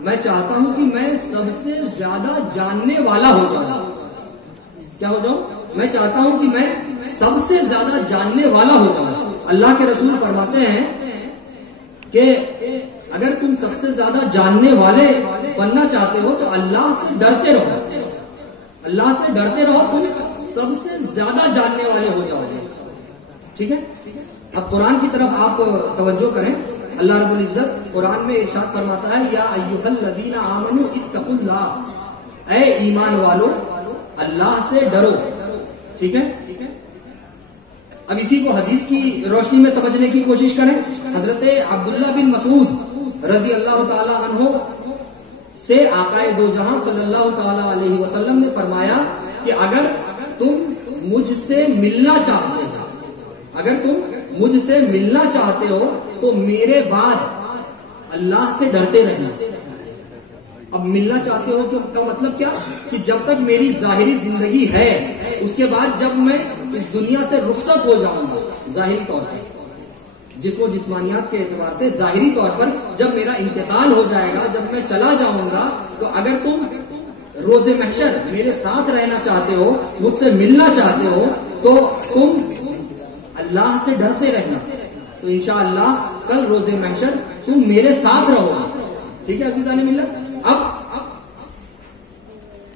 میں چاہتا ہوں کہ میں سب سے زیادہ جاننے والا ہو جاؤں۔ کیا ہو جاؤں؟ میں چاہتا ہوں کہ میں سب سے زیادہ جاننے والا ہو جاؤں۔ اللہ کے رسول فرماتے ہیں کہ اگر تم سب سے زیادہ جاننے والے بننا چاہتے ہو تو اللہ سے ڈرتے رہو، اللہ سے ڈرتے رہو، تم سب سے زیادہ جاننے والے ہو جاؤ گے، ٹھیک ہے؟ اب قرآن کی طرف آپ توجہ کریں۔ اللہ رب العزت قرآن میں ارشاد فرماتا ہے، یا ایھا الذین آمنوا اتقوا اللہ، اے ایمان والو اللہ سے ڈرو، ٹھیک ہے؟ اب اسی کو حدیث کی روشنی میں سمجھنے کی کوشش کریں۔ حضرت عبداللہ بن مسعود رضی اللہ تعالی عنہ سے آقا دو جہاں صلی اللہ تعالی علیہ وسلم نے فرمایا کہ اگر تم مجھ سے ملنا چاہتے ہو، اگر تم مجھ سے ملنا چاہتے ہو تو میرے بعد اللہ سے ڈرتے رہنا۔ اب ملنا چاہتے ہو کا مطلب کیا کہ جب تک میری ظاہری زندگی ہے، اس کے بعد جب میں اس دنیا سے رخصت ہو جاؤں گا، ظاہری طور پر، جسم و جسمانیات کے اعتبار سے ظاہری طور پر جب میرا انتقال ہو جائے گا، جب میں چلا جاؤں گا، تو اگر تم روز محشر میرے ساتھ رہنا چاہتے ہو، مجھ سے ملنا چاہتے ہو، تو تم اللہ سے ڈرتے رہنا، تو انشاءاللہ کل روز محشر تم میرے ساتھ رہو گے، ٹھیک ہے عزیزان ملت؟ اب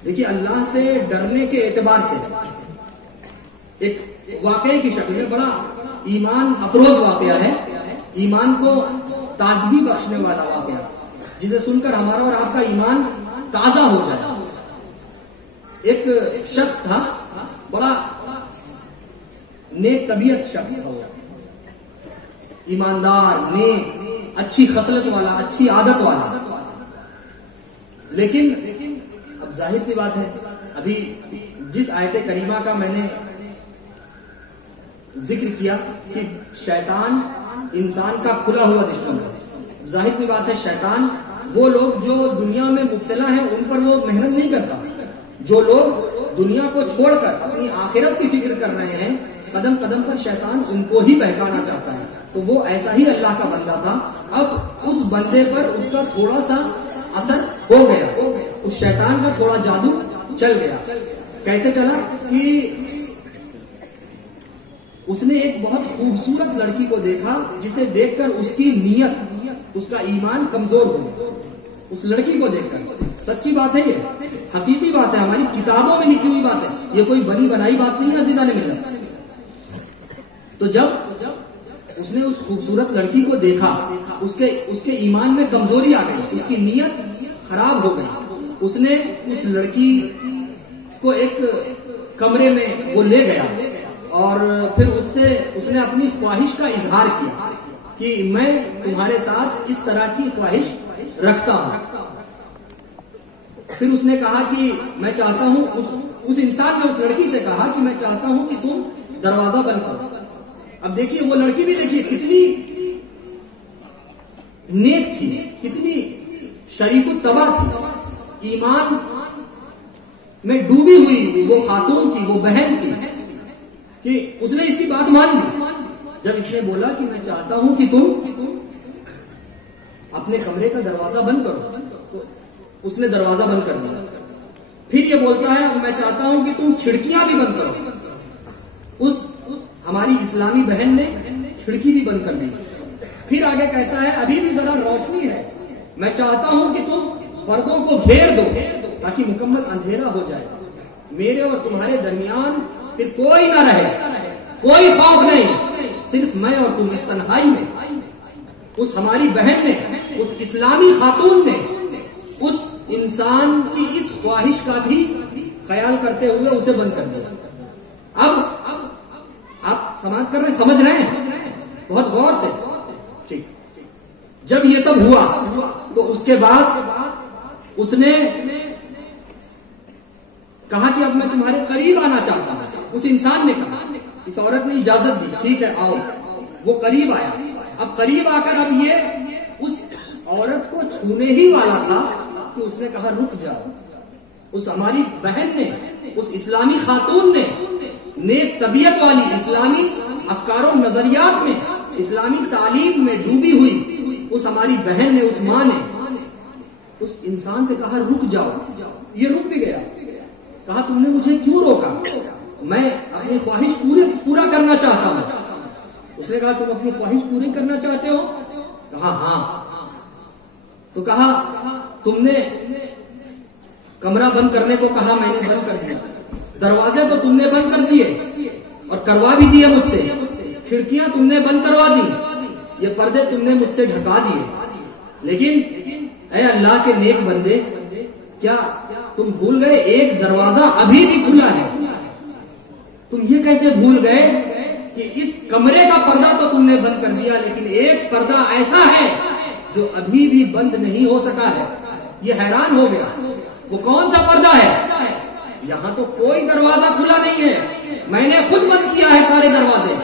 دیکھیے، اللہ سے ڈرنے کے اعتبار سے ایک واقعے کی شکل میں بڑا ایمان افروز واقعہ ہے، ایمان کو تازگی بخشنے والا واقعہ، جسے سن کر ہمارا اور آپ کا ایمان تازہ ہو جائے۔ ایک شخص تھا، بڑا نیک طبیعت شخص تھا، ایماندار، نیک، اچھی خصلت والا، اچھی عادت والا. لیکن اب ظاہر سی بات ہے، ابھی جس آیت کریمہ کا میں نے ذکر کیا کہ شیطان انسان کا کھلا ہوا دشمن ہے، ظاہر سی بات ہے شیطان وہ لوگ جو دنیا میں مبتلا ہیں ان پر وہ محنت نہیں کرتا. جو لوگ دنیا کو چھوڑ کر اپنی آخرت کی فکر کر رہے ہیں، قدم قدم پر شیطان ان کو ہی بہکانا چاہتا ہے. تو وہ ایسا ہی اللہ کا بندہ تھا. اب اس بندے پر اس کا تھوڑا سا اثر ہو گیا، اس شیطان کا تھوڑا جادو چل گیا. کیسے چلا کہ اس نے ایک بہت خوبصورت لڑکی کو دیکھا جسے دیکھ کر اس کی نیت، اس کا ایمان کمزور ہو گیا. اس لڑکی کو دیکھ کر، سچی بات ہے، یہ حقیقی بات ہے، ہماری کتابوں میں لکھی ہوئی بات ہے، یہ کوئی بنی بنائی بات نہیں ہے عزیزان ملت. تو جب اس نے اس خوبصورت لڑکی کو دیکھا، اس کے ایمان میں کمزوری آ گئی، اس کی نیت خراب ہو گئی. اس نے اس لڑکی کو ایک کمرے میں وہ لے گیا اور پھر اس نے اپنی خواہش کا اظہار کیا کہ میں تمہارے ساتھ اس طرح کی خواہش رکھتا ہوں. پھر اس نے کہا کہ میں چاہتا ہوں، اس انسان نے اس لڑکی سے کہا کہ میں چاہتا ہوں کہ تم دروازہ بند کرو. اب دیکھیے وہ لڑکی بھی دیکھیے کتنی نیک تھی، کتنی شریف الطبع تھی، ایمان میں ڈوبی ہوئی وہ خاتون تھی، وہ بہن تھی کہ اس نے اس کی بات مان لی. جب اس نے بولا کہ میں چاہتا ہوں کہ تم اپنے کمرے کا دروازہ بند کرو، تو اس نے دروازہ بند کر دیا. پھر یہ بولتا ہے میں چاہتا ہوں کہ تم کھڑکیاں بھی بند کرو. اس ہماری اسلامی بہن نے کھڑکی بھی بند کر دی. پھر آگے کہتا ہے ابھی بھی ذرا روشنی ہے، میں چاہتا ہوں کہ تم پردوں کو گھیر دو تاکہ مکمل اندھیرا ہو جائے، میرے اور تمہارے درمیان پھر کوئی نہ رہے، کوئی خوف نہیں، صرف میں اور تم اس تنہائی میں. اس ہماری بہن نے، اس اسلامی خاتون نے اس انسان کی اس خواہش کا بھی خیال کرتے ہوئے اسے بند کر دیا. اب آپ سمجھ رہے ہیں بہت غور سے. ٹھیک، جب یہ سب ہوا تو اس کے بعد اس نے کہا کہ اب میں تمہارے قریب آنا چاہتا ہوں. اس انسان نے کہا، اس عورت نے اجازت دی، ٹھیک ہے آؤ. وہ قریب آیا. اب قریب آ کر اب یہ اس عورت کو چھونے ہی والا تھا کہ اس نے کہا رک جاؤ. اس ہماری بہن نے، اس اسلامی خاتون نے، نیک طبیعت والی، اسلامی افکار و نظریات میں، اسلامی تعلیم میں ڈوبی ہوئی اس ہماری بہن نے، اس ماں نے اس انسان سے کہا رک جاؤ. یہ رک بھی گیا. کہا تم نے مجھے کیوں روکا؟ میں اپنی خواہش پورا کرنا چاہتا ہوں. اس نے کہا تم اپنی خواہش پوری کرنا چاہتے ہو؟ کہا ہاں. تو کہا تم نے کمرہ بند کرنے کو کہا، میں نے بند کر دیا. دروازے تو تم نے بند کر دیے اور کروا بھی دیے مجھ سے. کھڑکیاں تم نے بند کروا دی، یہ پردے تم نے مجھ سے ڈھکا دیے. لیکن اے اللہ کے نیک بندے، کیا تم بھول گئے ایک دروازہ ابھی بھی کھلا ہے؟ تم یہ کیسے بھول گئے کہ اس کمرے کا پردہ تو تم نے بند کر دیا، لیکن ایک پردہ ایسا ہے جو ابھی بھی بند نہیں ہو سکا ہے. یہ حیران ہو گیا. وہ کون سا پردہ ہے؟ یہاں تو کوئی دروازہ کھلا نہیں ہے، میں نے خود بند کیا ہے سارے دروازے.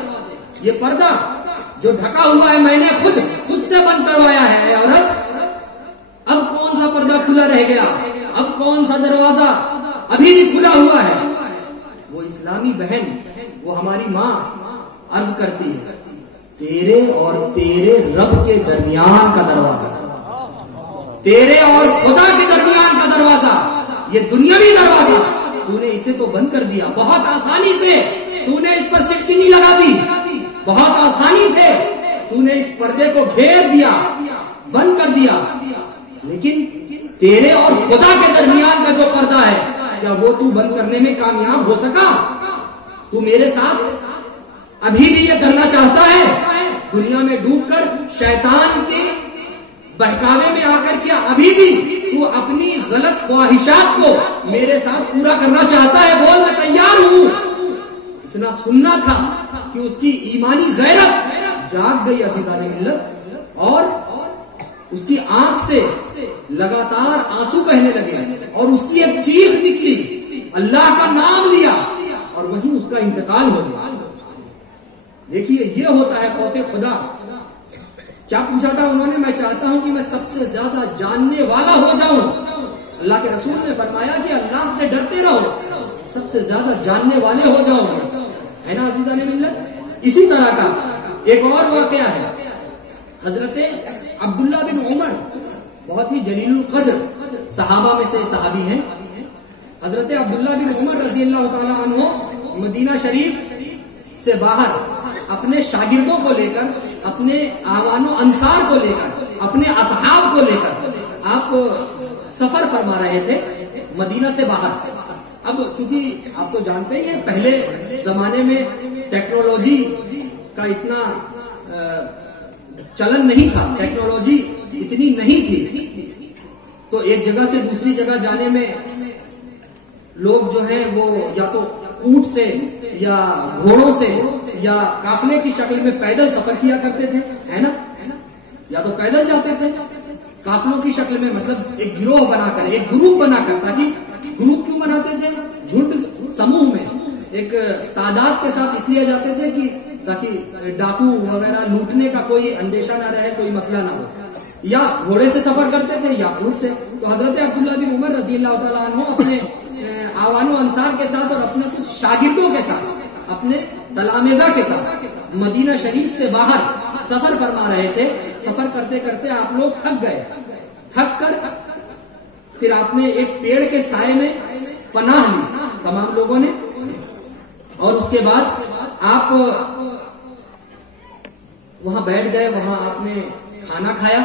یہ پردہ جو ڈھکا ہوا ہے میں نے خود سے بند کروایا ہے. عورت اب کون سا پردہ کھلا رہ گیا؟ اب کون سا دروازہ ابھی بھی کھلا ہوا ہے؟ وہ اسلامی بہن، وہ ہماری ماں عرض کرتی ہے تیرے اور تیرے رب کے درمیان کا دروازہ، تیرے اور خدا کے درمیان کا دروازہ، یہ دنیاوی دروازہ تو نے اسے تو بند کر دیا. بہت آسانی سے تو نے اس پر سٹکنی لگا دی، بہت آسانی سے تو نے اس پردے کو گھیر دیا، بند کر دیا. لیکن تیرے اور خدا کے درمیان کا جو پردہ ہے، کیا وہ تو بند کرنے میں کامیاب ہو سکا؟ تو میرے ساتھ ابھی بھی یہ کرنا چاہتا ہے؟ دنیا میں ڈوب کر شیطان کے بہکاوے میں آ کر کے ابھی بھی تو اپنی غلط خواہشات کو میرے ساتھ پورا کرنا چاہتا ہے، بول میں تیار ہوں. اتنا سننا تھا کہ اس کی ایمانی غیرت جاگ گئی عزیزان ملت، اور اس کی آنکھ سے لگاتار آنسو بہنے لگے اور اس کی ایک چیخ نکلی، اللہ کا نام لیا، اور وہیں اس کا انتقال ہو گیا. دیکھیے یہ ہوتا ہے خوف خدا. کیا پوچھا تھا انہوں نے؟ میں چاہتا ہوں کہ میں سب سے زیادہ جاننے والا ہو جاؤں. اللہ کے رسول نے فرمایا کہ اللہ سے ڈرتے رہو، سب سے زیادہ جاننے والے ہو جاؤ گے، ہے نا عزیزان ملت. اسی طرح کا ایک اور واقعہ ہے. حضرت عبداللہ بن عمر بہت ہی جلیل القدر صحابہ میں سے صحابی ہیں. حضرت عبداللہ بن عمر رضی اللہ تعالی عنہ مدینہ شریف سے باہر اپنے شاگردوں کو لے کر، اپنے اعوان و انصار کو لے کر، اپنے اصحاب کو لے کر آپ سفر فرما رہے تھے مدینہ سے باہر. اب چونکہ آپ تو جانتے ہی ہیں پہلے زمانے میں ٹیکنالوجی کا اتنا چلن نہیں تھا، ٹیکنالوجی اتنی نہیں تھی، تو ایک جگہ سے دوسری جگہ جانے میں لوگ جو ہیں وہ یا تو اونٹ سے یا گھوڑوں سے یا قافلے کی شکل میں پیدل سفر کیا کرتے تھے، ہے نا، یا تو پیدل جاتے تھے قافلوں کی شکل میں، مطلب ایک گروہ بنا کر، ایک گروپ بنا کر. تاکہ گروپ کیوں بناتے تھے؟ جھنڈ سموہ میں ایک تعداد کے ساتھ اس لیے جاتے تھے کہ تاکہ ڈاکو وغیرہ لوٹنے کا کوئی اندیشہ نہ رہے، کوئی مسئلہ نہ ہو. یا گھوڑے سے سفر کرتے تھے یا اونٹ سے. تو حضرت عبداللہ بن عمر رضی اللہ تعالیٰ عنہ اپنے اعوان و انصار کے ساتھ اور اپنے کچھ شاگردوں کے ساتھ، اپنے تلامذہ کے ساتھ مدینہ شریف سے باہر سفر فرما رہے تھے. سفر کرتے کرتے آپ لوگ تھک گئے. تھک کر پھر آپ نے ایک پیڑ کے سائے میں پناہ لی تمام لوگوں نے، اور اس کے بعد آپ وہاں بیٹھ گئے. وہاں آپ نے کھانا کھایا،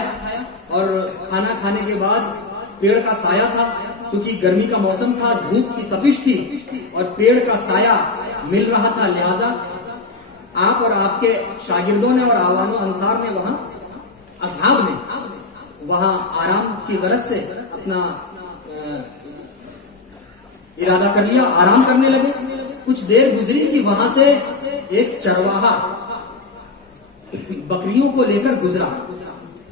اور کھانا کھانے کے بعد پیڑ کا سایہ تھا، چونکہ گرمی کا موسم تھا، دھوپ کی تپش تھی اور پیڑ کا سایہ مل رہا تھا، لہذا آپ اور آپ کے شاگردوں نے اور اعوان و انصار نے وہاں، اصحاب نے وہاں آرام کی غرض سے اپنا ارادہ کر لیا، آرام کرنے لگے. کچھ دیر گزری کہ وہاں سے ایک چرواہا بکریوں کو لے کر گزرا.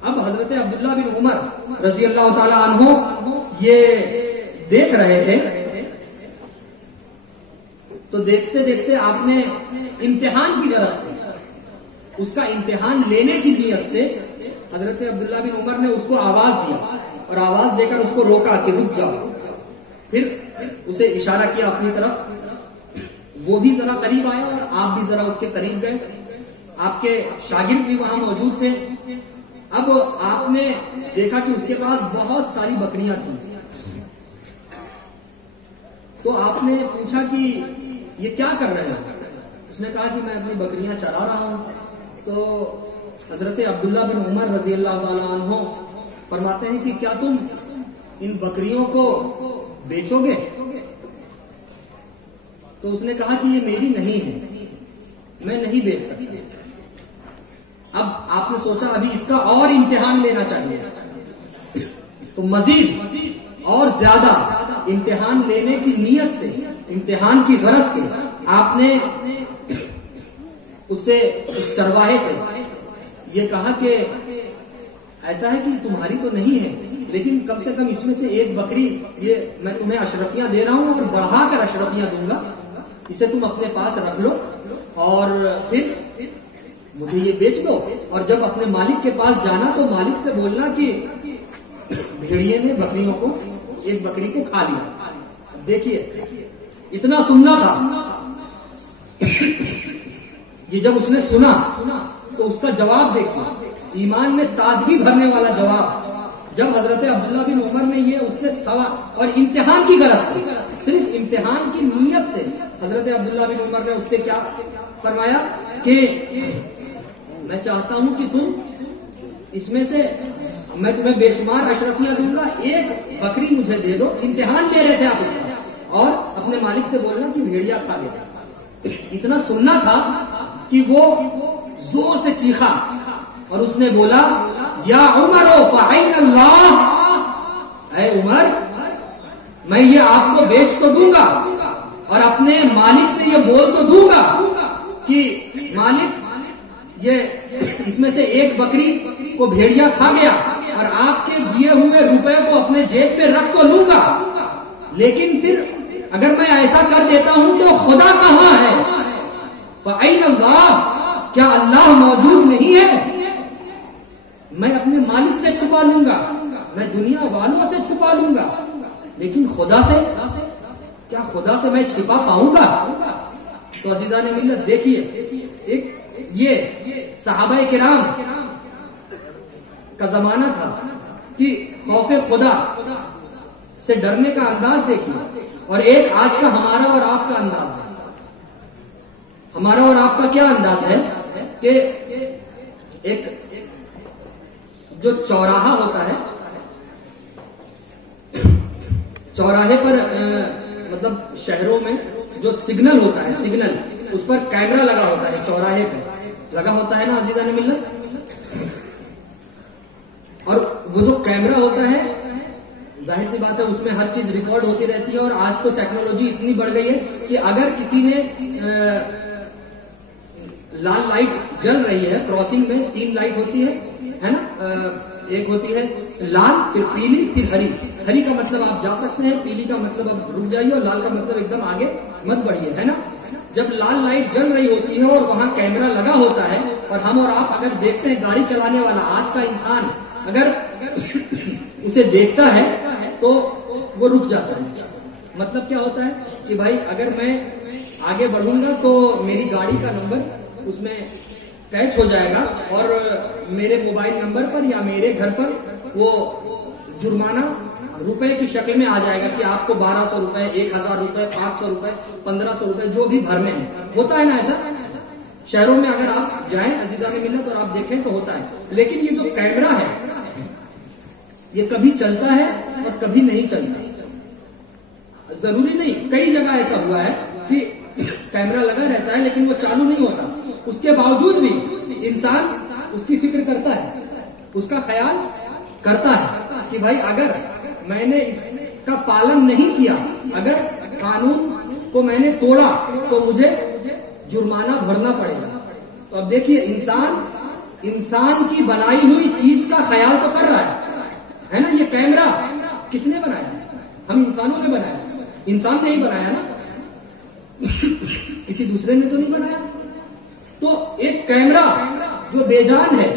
اب حضرت عبداللہ بن عمر رضی اللہ تعالی عنہ یہ دیکھ رہے تھے. تو دیکھتے دیکھتے آپ نے امتحان کی غرض سے، اس کا امتحان لینے کی نیت سے حضرت عبداللہ بن عمر نے اس کو آواز دیا، اور آواز دے کر اس کو روکا کہ رک جاؤ. پھر اسے اشارہ کیا اپنی طرف، وہ بھی ذرا قریب آیا اور آپ بھی ذرا اس کے قریب گئے. آپ کے شاگرد بھی وہاں موجود تھے. اب آپ نے دیکھا کہ اس کے پاس بہت ساری بکریاں تھیں. تو آپ نے پوچھا کہ یہ کیا کر رہے ہیں؟ اس نے کہا کہ میں اپنی بکریاں چرا رہا ہوں. تو حضرت عبداللہ بن عمر رضی اللہ تعالی عنہ فرماتے ہیں کہ کیا تم ان بکریوں کو بیچو گے؟ تو اس نے کہا کہ یہ میری نہیں ہے، میں نہیں بیچ سکتا. اب آپ نے سوچا ابھی اس کا اور امتحان لینا چاہیے، تو مزید اور زیادہ امتحان لینے کی نیت سے، امتحان کی غرض سے آپ نے اس چرواہے سے یہ کہا کہ ایسا ہے کہ تمہاری تو نہیں ہے، لیکن کم سے کم اس میں سے ایک بکری، یہ میں تمہیں اشرفیاں دے رہا ہوں اور بڑھا کر اشرفیاں دوں گا، اسے تم اپنے پاس رکھ لو اور پھر مجھے یہ بیچ دو. اور جب اپنے مالک کے پاس جانا تو مالک سے بولنا کہ بھیڑیے نے بکریوں کو، ایک بکری کو کھا لیا. دیکھیے اتنا سننا تھا. یہ جب اس نے سنا تو اس کا جواب دیکھا، ایمان میں تازگی بھرنے والا جواب. جب حضرت عبداللہ بن عمر نے یہ اس سے سوال اور امتحان کی غرض سے، صرف امتحان کی نیت سے حضرت عبداللہ بن عمر نے اس سے کیا فرمایا کہ میں چاہتا ہوں کہ تم اس میں سے، میں تمہیں بے شمار اشرفیاں دوں گا، ایک بکری مجھے دے دو. امتحان لے رہے تھے آپ، اور اپنے مالک سے بولنا کہ بھیڑیا کھا لے. اتنا سننا تھا کہ وہ زور سے چیخا اور اس نے بولا یا عمر فعین اللہ، اے عمر میں یہ آپ کو بیچ تو دوں گا اور اپنے مالک سے یہ بول تو دوں گا کہ مالک یہ اس میں سے ایک بکری کو بھیڑیا کھا گیا اور آپ کے دیے ہوئے روپے کو اپنے جیب پہ رکھ تو لوں گا، لیکن پھر اگر میں ایسا کر دیتا ہوں تو خدا کہاں ہے؟ فَأَيْنَ اللَّهُ، کیا اللہ موجود نہیں ہے؟ میں اپنے مالک سے چھپا لوں گا، میں دنیا والوں سے چھپا لوں گا، لیکن خدا سے کیا خدا سے میں چھپا پاؤں گا؟ تو عزیزان ملت دیکھیے، یہ صحابہ کرام کا زمانہ تھا کہ خوف خدا سے ڈرنے کا انداز دیکھیے، اور ایک آج کا ہمارا اور آپ کا انداز ہے۔ ہمارا اور آپ کا کیا انداز ہے کہ ایک جو چوراہا ہوتا ہے، چوراہے پر مطلب شہروں میں جو سگنل ہوتا ہے، سگنل اس پر کیمرہ لگا ہوتا ہے، چوراہے پہ لگا ہوتا ہے نا عزیزان ملت، اور وہ جو کیمرہ ہوتا ہے ظاہر سی بات ہے اس میں ہر چیز ریکارڈ ہوتی رہتی ہے، اور آج تو ٹیکنالوجی اتنی بڑھ گئی ہے کہ اگر کسی نے لال لائٹ جل رہی ہے، کراسنگ میں 3 لائٹ ہوتی ہے نا، ایک ہوتی ہے لال، پھر پیلی، پھر ہری۔ ہری کا مطلب آپ جا سکتے ہیں، پیلی کا مطلب اب رک جائیے، اور لال کا مطلب ایک دم آگے مت بڑھیے، ہے نا۔ جب لال لائٹ جل رہی ہوتی ہے اور وہاں کیمرہ لگا ہوتا ہے، اور ہم اور آپ اگر دیکھتے ہیں گاڑی چلانے والا آج کا انسان اگر اسے دیکھتا ہے تو وہ رک جاتا ہے۔ مطلب کیا ہوتا ہے کہ بھائی اگر میں آگے بڑھوں گا تو میری گاڑی کا نمبر اس میں کیچ ہو جائے گا، اور میرے موبائل نمبر پر یا میرے گھر پر وہ جرمانہ روپے کی شکل میں آ جائے گا کہ آپ کو 1200 روپے، 1000 روپے، 500 روپے، 1500 روپے جو بھی بھرنے ہیں۔ ہوتا ہے نا ایسا شہروں میں، اگر آپ جائیں عزیزان ملت اور آپ دیکھیں تو ہوتا ہے۔ لیکن یہ جو کیمرہ ہے یہ کبھی چلتا ہے اور کبھی نہیں چلتا، ضروری نہیں، کئی جگہ ایسا ہوا ہے کہ کیمرہ لگا رہتا ہے لیکن وہ چالو نہیں ہوتا، اس کے باوجود بھی انسان اس کی فکر کرتا ہے، اس کا خیال کرتا ہے کہ بھائی اگر میں نے اس کا پالن نہیں کیا، اگر قانون کو میں نے توڑا تو مجھے جرمانہ بھرنا پڑے گا۔ تو اب دیکھیے انسان کی بنائی ہوئی چیز کا خیال تو کر رہا ہے نا۔ یہ کیمرہ کس نے بنایا؟ ہم انسانوں نے بنایا، انسان نے ہی بنایا نا، کسی دوسرے نے تو نہیں بنایا۔ تو ایک کیمرہ جو بے جان ہے،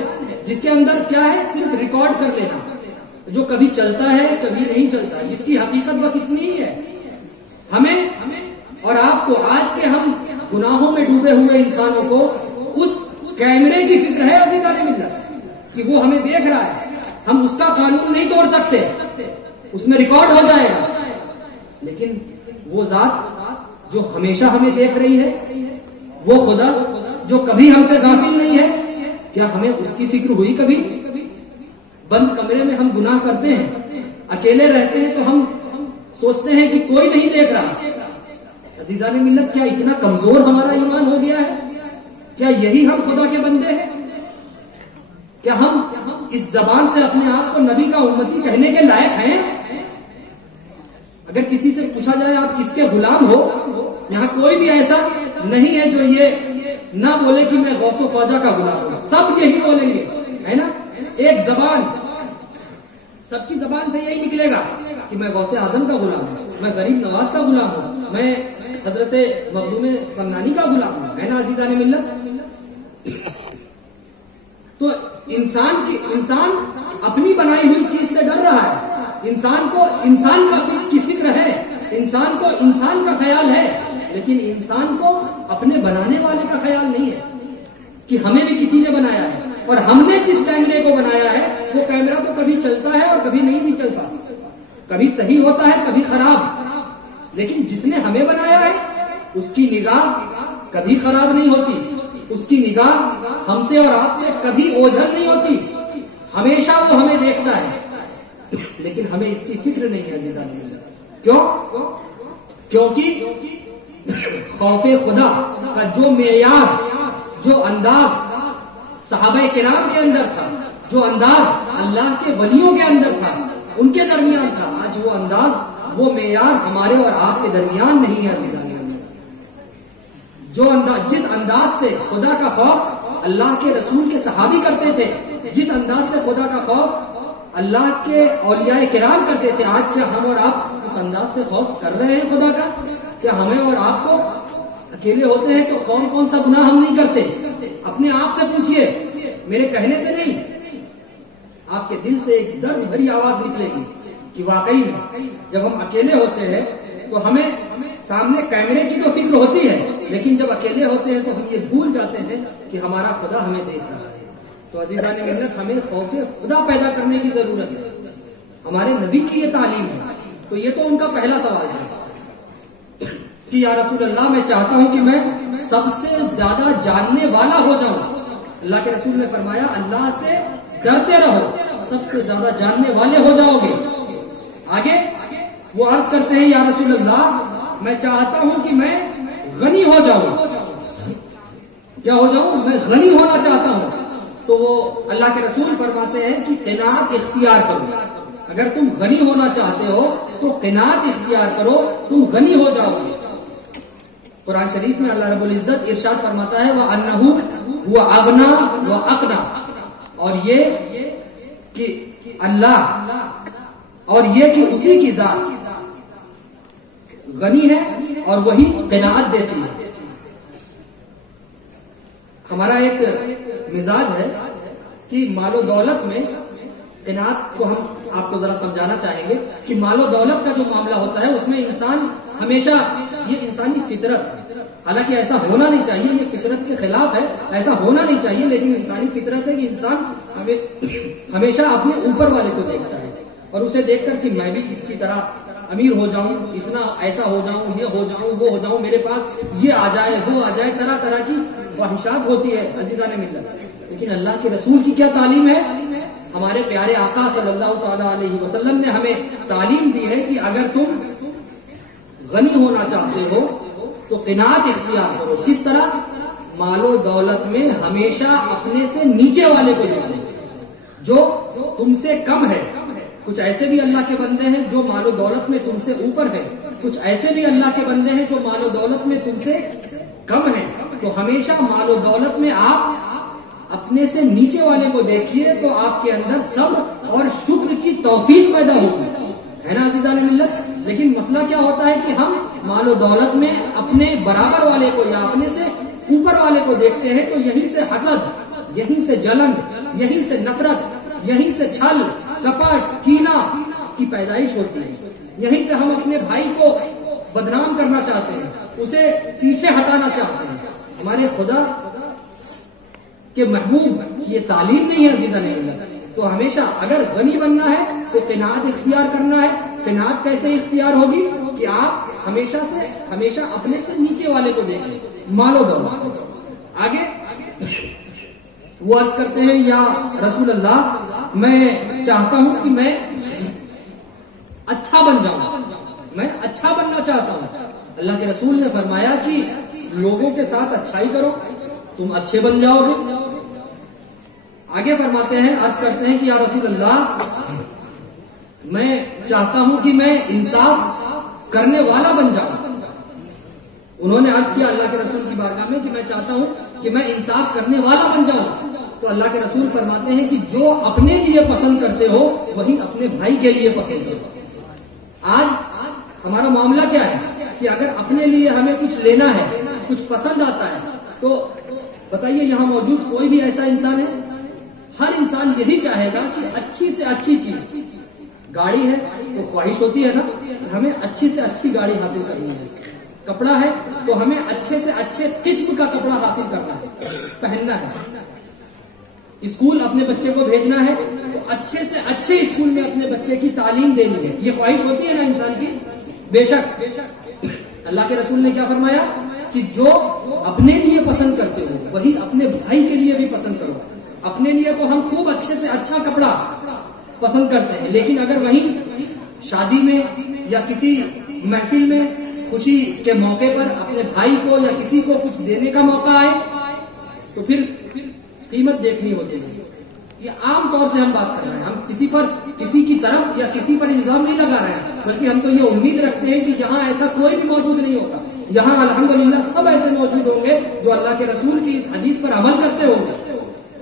جس کے اندر کیا ہے صرف ریکارڈ کر لینا، جو کبھی چلتا ہے کبھی نہیں چلتا، جس کی حقیقت بس اتنی ہی ہے۔ ہمیں اور آپ کو آج کے ہم گناہوں میں ڈوبے ہوئے انسانوں کو اس کیمرے کی فکر ہے عزیزان ملت کہ وہ ہمیں دیکھ رہا ہے، ہم اس کا قانون نہیں توڑ سکتے، اس میں ریکارڈ ہو جائے گا، لیکن وہ ذات جو ہمیشہ ہمیں دیکھ رہی ہے، وہ خدا جو کبھی ہم سے غافل نہیں ہے، کیا ہمیں اس کی فکر ہوئی کبھی؟ بند کمرے میں ہم گناہ کرتے ہیں، اکیلے رہتے ہیں تو ہم سوچتے ہیں کہ کوئی نہیں دیکھ رہا۔ عزیزان ملت کیا اتنا کمزور ہمارا ایمان ہو گیا ہے؟ کیا یہی ہم خدا کے بندے ہیں؟ کیا ہم اس زبان سے اپنے آپ کو نبی کا امتی کہنے کے لائق ہیں؟ اگر کسی سے پوچھا جائے آپ کس کے غلام ہو، یہاں کوئی بھی ایسا نہیں ہے جو یہ نہ بولے کہ میں غوث و خواجہ کا غلام ہوں، سب یہی بولیں گے، ہے نا۔ ایک زبان، سب کی زبان سے یہی نکلے گا کہ میں غوث اعظم کا غلام ہوں، میں غریب نواز کا غلام ہوں، میں حضرت مخدوم سمنانی کا غلام ہوں، ہے نا عزیزان ملت۔ تو انسان اپنی بنائی ہوئی چیز سے ڈر رہا ہے، انسان کو انسان کی فکر ہے، انسان کو انسان کا خیال ہے، لیکن انسان کو اپنے بنانے والے کا خیال نہیں ہے کہ ہمیں بھی کسی نے بنایا ہے، اور ہم نے جس کیمرے کو بنایا ہے وہ کیمرہ تو کبھی چلتا ہے اور کبھی نہیں بھی چلتا، کبھی صحیح ہوتا ہے کبھی خراب، لیکن جس نے ہمیں بنایا ہے اس کی نگاہ کبھی خراب نہیں ہوتی، اس کی نگاہ ہم سے اور آپ سے کبھی اوجھل نہیں ہوتی، ہمیشہ وہ ہمیں دیکھتا ہے، لیکن ہمیں اس کی فکر نہیں ہے عزیزان اللہ۔ کیوں؟ کیونکہ خوف خدا کا جو معیار، جو انداز صحابہ کرام کے اندر تھا، جو انداز اللہ کے ولیوں کے اندر تھا، ان کے درمیان تھا، آج وہ انداز، وہ معیار ہمارے اور آپ کے درمیان نہیں ہے عزیزان۔ جو انداز، جس انداز سے خدا کا خوف اللہ کے رسول کے صحابی کرتے تھے، جس انداز سے خدا کا خوف اللہ کے اولیاء کرام کرتے تھے، آج کیا ہم اور آپ اس انداز سے خوف کر رہے ہیں خدا کا؟ کیا ہمیں اور آپ کو اکیلے ہوتے ہیں تو کون کون سا گناہ ہم نہیں کرتے؟ اپنے آپ سے پوچھئے، میرے کہنے سے نہیں، آپ کے دل سے ایک درد بھری آواز نکلے گی کہ واقعی میں جب ہم اکیلے ہوتے ہیں تو ہمیں سامنے کیمرے کی تو فکر ہوتی ہے، لیکن جب اکیلے ہوتے ہیں تو ہم یہ بھول جاتے ہیں کہ ہمارا خدا ہمیں دیکھ رہا ہے۔ تو عزیزان ملت، ہمیں خوف خدا پیدا کرنے کی ضرورت ہے۔ ہمارے نبی کی یہ تعلیم ہے، تو یہ تو ان کا پہلا سوال ہے کہ یا رسول اللہ، میں چاہتا ہوں کہ میں سب سے زیادہ جاننے والا ہو جاؤں۔ اللہ کے رسول نے فرمایا اللہ سے ڈرتے رہو، سب سے زیادہ جاننے والے ہو جاؤ گے۔ آگے وہ عرض کرتے ہیں یا رسول اللہ، میں چاہتا ہوں کہ میں غنی ہو جاؤں۔ کیا ہو جاؤں؟ میں غنی ہونا چاہتا ہوں۔ تو وہ اللہ کے رسول فرماتے ہیں کہ قناعت اختیار کرو، اگر تم غنی ہونا چاہتے ہو تو قناعت اختیار کرو، تم غنی ہو جاؤ گے۔ قرآن شریف میں اللہ رب العزت ارشاد فرماتا ہے وَأَنَّهُ هُوَ أَغْنَى وَأَقْنَى، اور یہ کہ اللہ، اور یہ کہ اسی کی ذات غنی ہے اور وہی قناعت دیتی ہے۔ ہمارا ایک مزاج ہے کہ مال و دولت میں قناعت کو ہم آپ کو ذرا سمجھانا چاہیں گے کہ مال و دولت کا جو معاملہ ہوتا ہے اس میں انسان ہمیشہ، یہ انسانی فطرت، حالانکہ ایسا ہونا نہیں چاہیے، یہ فطرت کے خلاف ہے، ایسا ہونا نہیں چاہیے، لیکن انسانی فطرت ہے کہ انسان ہمیشہ اپنے اوپر والے کو دیکھتا ہے اور اسے دیکھ کر کہ میں بھی اس کی طرح امیر ہو جاؤں، اتنا ایسا ہو جاؤں، یہ ہو جاؤں، وہ ہو جاؤں، میرے پاس یہ آ جائے، وہ آ جائے، طرح طرح کی خواہشات ہوتی ہے عزیزان ملت۔ لیکن اللہ کے رسول کی کیا تعلیم ہے؟ ہمارے پیارے آقا صلی اللہ تعالی علیہ وسلم نے ہمیں تعلیم دی ہے کہ اگر تم غنی ہونا چاہتے ہو تو قناعت اختیار کرو۔ کس طرح؟ مال و دولت میں ہمیشہ اپنے سے نیچے والے کو دیکھو، جو تم سے کم ہے۔ کچھ ایسے بھی اللہ کے بندے ہیں جو مال و دولت میں تم سے اوپر ہے، کچھ ایسے بھی اللہ کے بندے ہیں جو مال و دولت میں تم سے کم ہیں۔ تو ہمیشہ مال و دولت میں آپ اپنے سے نیچے والے کو دیکھیے تو آپ کے اندر صبر اور شکر کی توفیق پیدا ہوگی، ہے نا عزیزان ملت؟ لیکن مسئلہ کیا ہوتا ہے کہ ہم مال و دولت میں اپنے برابر والے کو یا اپنے سے اوپر والے کو دیکھتے ہیں تو یہیں سے حسد، یہیں سے جلن، یہیں سے نفرت، یہیں سے چھل کپٹ کینہ کی پیدائش ہوتی ہے۔ یہیں سے ہم اپنے بھائی کو بدنام کرنا چاہتے ہیں، اسے پیچھے ہٹانا چاہتے ہیں۔ ہمارے خدا کے محبوب یہ تعلیم نہیں ہے عزیزان ملت۔ تو ہمیشہ اگر غنی بننا ہے تو قناعت اختیار کرنا ہے۔ قناعت کیسے اختیار ہوگی؟ کہ آپ ہمیشہ اپنے سے نیچے والے کو دیکھیں، مال و دولت۔ آگے وہ عرض کرتے ہیں یا رسول اللہ، میں چاہتا ہوں کہ میں اچھا بن جاؤں، میں اچھا بننا چاہتا ہوں۔ اللہ کے رسول نے فرمایا کہ لوگوں کے ساتھ اچھائی کرو، تم اچھے بن جاؤ گے۔ آگے فرماتے ہیں، عرض کرتے ہیں کہ یا رسول اللہ، میں چاہتا ہوں کہ میں انصاف کرنے والا بن جاؤں۔ انہوں نے عرض کیا اللہ کے رسول کی بارگاہ میں کہ میں چاہتا ہوں کہ میں انصاف کرنے والا بن جاؤں۔ تو اللہ کے رسول فرماتے ہیں کہ جو اپنے لیے پسند کرتے ہو وہی اپنے بھائی کے لیے پسند کرو۔ آج ہمارا معاملہ کیا ہے کہ اگر اپنے لیے ہمیں کچھ لینا ہے، کچھ پسند آتا ہے، تو بتائیے یہاں موجود کوئی بھی ایسا انسان ہے؟ ہر انسان یہی چاہے گا کہ اچھی سے اچھی چیز، گاڑی ہے تو خواہش ہوتی ہے نا کہ ہمیں اچھی سے اچھی گاڑی حاصل کرنی ہے، کپڑا ہے تو ہمیں اچھے سے اچھے قسم کا کپڑا حاصل کرنا ہے، پہننا ہے۔ اسکول اپنے بچے کو بھیجنا ہے تو اچھے سے اچھے اسکول میں اپنے بچے کی تعلیم دینی ہے، یہ خواہش ہوتی ہے نا انسان کی؟ بے شک اللہ کے رسول نے کیا فرمایا کہ جو اپنے لیے پسند کرتے ہو وہی اپنے بھائی کے لیے بھی پسند کرو۔ اپنے لیے تو ہم خوب اچھے سے اچھا کپڑا پسند کرتے ہیں، لیکن اگر وہیں شادی میں یا کسی محفل میں خوشی کے موقع پر اپنے بھائی کو یا کسی کو کچھ دینے کا موقع آئے تو پھر قیمت دیکھنی ہوتی ہے۔ یہ عام طور سے ہم بات کر رہے ہیں. ہم کسی کی طرف یا کسی پر الزام نہیں لگا رہے ہیں، بلکہ ہم تو یہ امید رکھتے ہیں کہ یہاں ایسا کوئی بھی موجود نہیں ہوگا. یہاں الحمدللہ سب ایسے موجود ہوں گے جو اللہ کے رسول کی اس حدیث پر عمل کرتے ہوں گے.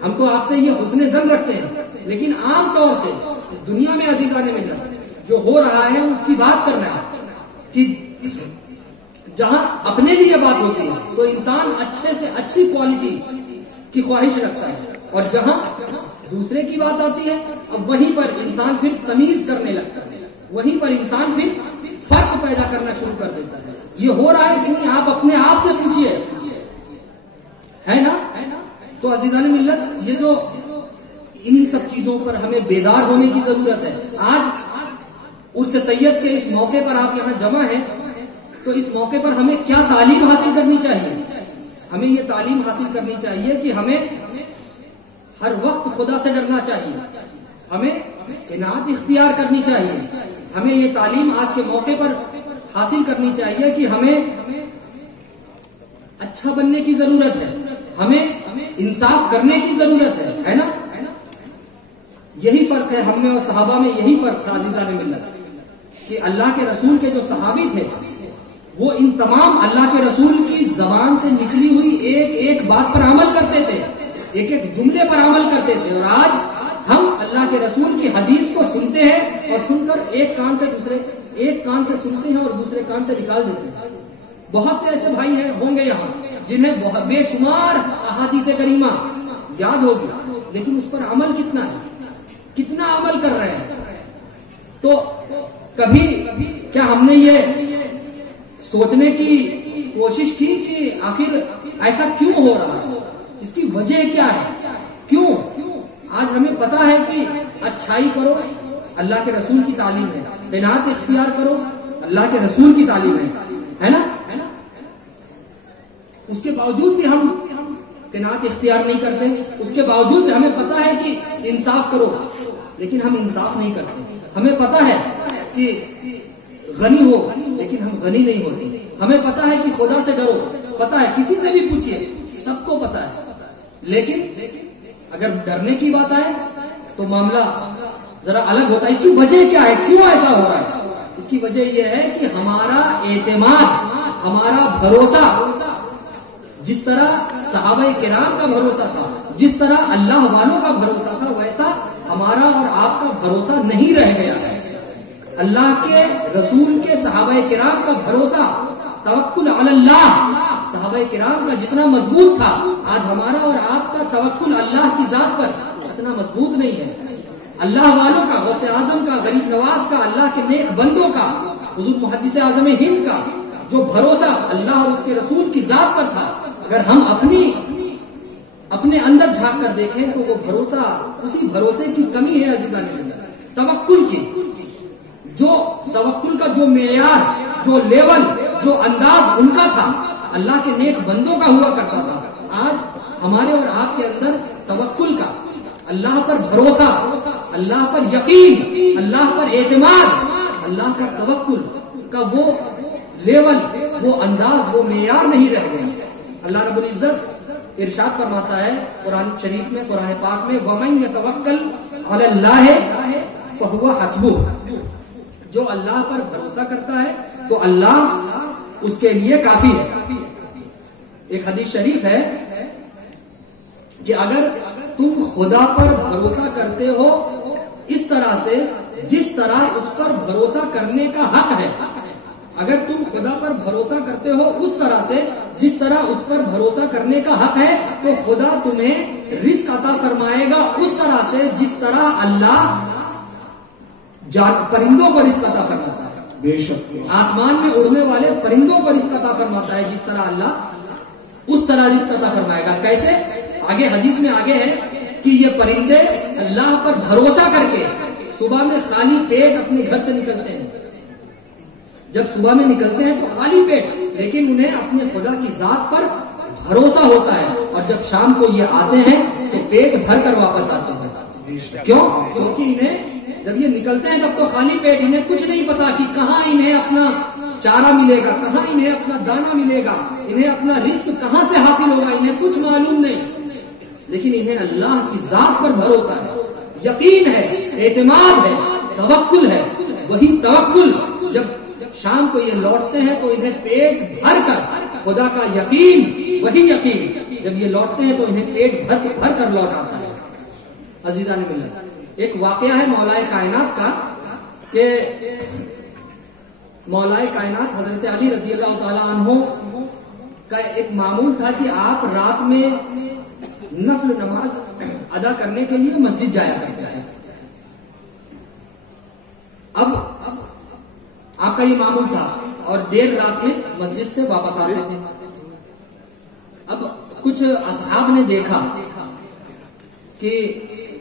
ہم تو آپ سے یہ حسن ظن رکھتے ہیں، لیکن عام طور سے اس دنیا میں عزیزان ملت جو ہو رہا ہے اس کی بات کر رہا ہے کہ جہاں اپنے لیے بات ہوتی ہے تو انسان اچھے سے اچھی کوالٹی کی خواہش رکھتا ہے، اور جہاں دوسرے کی بات آتی ہے اب وہیں پر انسان پھر تمیز کرنے لگتا ہے، وہیں پر انسان پھر فرق پیدا کرنا شروع کر دیتا ہے. یہ ہو رہا ہے کہ نہیں آپ اپنے آپ سے پوچھیے، ہے نا؟ تو عزیزان ملت یہ جو انہی سب چیزوں پر ہمیں بیدار ہونے کی ضرورت ہے. آج عرس سید کے اس موقع پر آپ یہاں جمع ہیں تو اس موقع پر ہمیں کیا تعلیم حاصل کرنی چاہیے؟ ہمیں یہ تعلیم حاصل کرنی چاہیے کہ ہمیں ہر وقت خدا سے ڈرنا چاہیے، ہمیں قناعت اختیار کرنی چاہیے. ہمیں یہ تعلیم آج کے موقع پر حاصل کرنی چاہیے کہ ہمیں اچھا بننے کی ضرورت ہے، ہمیں انصاف کرنے کی ضرورت ہے نا؟ یہی فرق ہے ہم میں اور صحابہ میں، یہی فرق تھا عزیزان ملت کہ اللہ کے رسول کے جو صحابی تھے وہ ان تمام اللہ کے رسول کی زبان سے نکلی ہوئی ایک ایک بات پر عمل کرتے تھے، ایک ایک جملے پر عمل کرتے تھے. اور آج ہم اللہ کے رسول کی حدیث کو سنتے ہیں اور سن کر ایک کان سے سنتے ہیں اور دوسرے کان سے نکال دیتے ہیں. بہت سے ایسے بھائی ہیں ہوں گے یہاں جنہیں بے شمار احادیث کریمہ یاد ہوگی، لیکن اس پر عمل کتنا ہے، کتنا عمل کر رہے ہیں. تو کبھی کیا ہم نے یہ سوچنے کی کوشش کی کہ آخر ایسا کیوں ہو رہا ہے، اس کی وجہ کیا ہے؟ کیوں آج ہمیں پتا ہے کہ اچھائی کرو اللہ کے رسول کی تعلیم ہے، قناعت اختیار کرو اللہ کے رسول کی تعلیم ہے نا؟ اس کے باوجود بھی ہم قناعت اختیار نہیں کرتے، اس کے باوجود بھی ہمیں پتا ہے کہ انصاف کرو لیکن ہم انصاف نہیں کرتے. ہمیں پتا ہے کہ غنی ہو لیکن ہم غنی نہیں ہوتے. ہمیں پتا ہے کہ خدا سے ڈرو، پتا ہے، کسی سے بھی پوچھئے سب کو پتا ہے. لیکن اگر ڈرنے کی بات آئے تو معاملہ ذرا الگ ہوتا ہے. اس کی وجہ کیا ہے، کیوں ایسا ہو رہا ہے؟ اس کی وجہ یہ ہے کہ ہمارا اعتماد، ہمارا بھروسہ جس طرح صحابہ کرام کا بھروسہ تھا، جس طرح اللہ والوں کا بھروسہ تھا، ویسا ہمارا اور آپ کا بھروسہ نہیں رہ گیا ہے. اللہ کے رسول کے صحابہ کرام کا بھروسہ، توکل علی اللہ، صحابہ کرام کا جتنا مضبوط تھا آج ہمارا اور آپ کا توکل اللہ کی ذات پر اتنا مضبوط نہیں ہے. اللہ والوں کا، غوث اعظم کا، غریب نواز کا، اللہ کے نیک بندوں کا، حضور محدث اعظم ہند کا جو بھروسہ اللہ اور اس کے رسول کی ذات پر تھا، اگر ہم اپنے اندر جھانک کر دیکھیں تو وہ بھروسہ، اسی بھروسے کی کمی ہے عزیزان اللہ. توکل کی توکل کا جو معیار، جو لیول، جو انداز ان کا تھا اللہ کے نیک بندوں کا ہوا کرتا تھا، آج ہمارے اور آپ کے اندر توکل کا، اللہ پر بھروسہ، اللہ پر یقین، اللہ پر اعتماد، اللہ پر توکل کا وہ لیول، وہ انداز، وہ معیار نہیں رہ گیا. اللہ رب العزت ارشاد فرماتا ہے قرآن شریف میں، قرآن پاک میں، وَمَن يَتَوَكَّلْ عَلَى اللَّهِ فَهُوَ حَسْبُهُ، جو اللہ پر بھروسہ کرتا ہے تو اللہ اس کے لیے کافی ہے. ایک حدیث شریف ہے کہ اگر تم خدا پر بھروسہ کرتے ہو اس طرح سے جس طرح اس پر بھروسہ کرنے کا حق ہے، اگر تم خدا پر بھروسہ کرتے ہو اس طرح سے جس طرح اس پر بھروسہ کرنے کا حق ہے تو خدا تمہیں رزق عطا فرمائے گا اس طرح سے جس طرح اللہ پرندوں کو رزق عطا فرماتا ہے. بے شک آسمان میں اڑنے والے پرندوں کو رزق عطا فرماتا ہے جس طرح اللہ اس طرح رزق عطا فرمائے گا. کیسے؟ آگے حدیث میں آگے ہے کہ یہ پرندے اللہ پر بھروسہ کر کے صبح میں خالی پیٹ اپنے گھر سے نکلتے ہیں. جب صبح میں نکلتے ہیں تو خالی پیٹ، لیکن انہیں اپنے خدا کی ذات پر بھروسہ ہوتا ہے، اور جب شام کو یہ آتے ہیں تو پیٹ بھر کر واپس آتے ہیں. کیوں؟ کیونکہ انہیں جب یہ نکلتے ہیں تب تو خالی پیٹ، انہیں کچھ نہیں پتا کہ کہاں انہیں اپنا چارہ ملے گا، کہاں انہیں اپنا دانہ ملے گا، انہیں اپنا رزق کہاں سے حاصل ہوگا، انہیں کچھ معلوم نہیں. لیکن انہیں اللہ کی ذات پر بھروسہ ہے، یقین ہے، اعتماد ہے، توکل ہے. وہی توکل جب شام کو یہ لوٹتے ہیں تو انہیں پیٹ بھر کر خدا کا یقین، وہی یقین جب یہ لوٹتے ہیں تو انہیں پیٹ بھر کر لوٹ آتا ہے. عزیزان ملت، ایک واقعہ ہے مولا کائنات کا کہ مولا کائنات حضرت علی رضی اللہ تعالیٰ عنہ کا ایک معمول تھا کہ آپ رات میں نفل نماز ادا کرنے کے لیے مسجد جایا کرتے ہیں. اب آپ کا یہ معمول تھا اور دیر رات میں مسجد سے واپس آتے تھے. اب کچھ اصحاب نے دیکھا کہ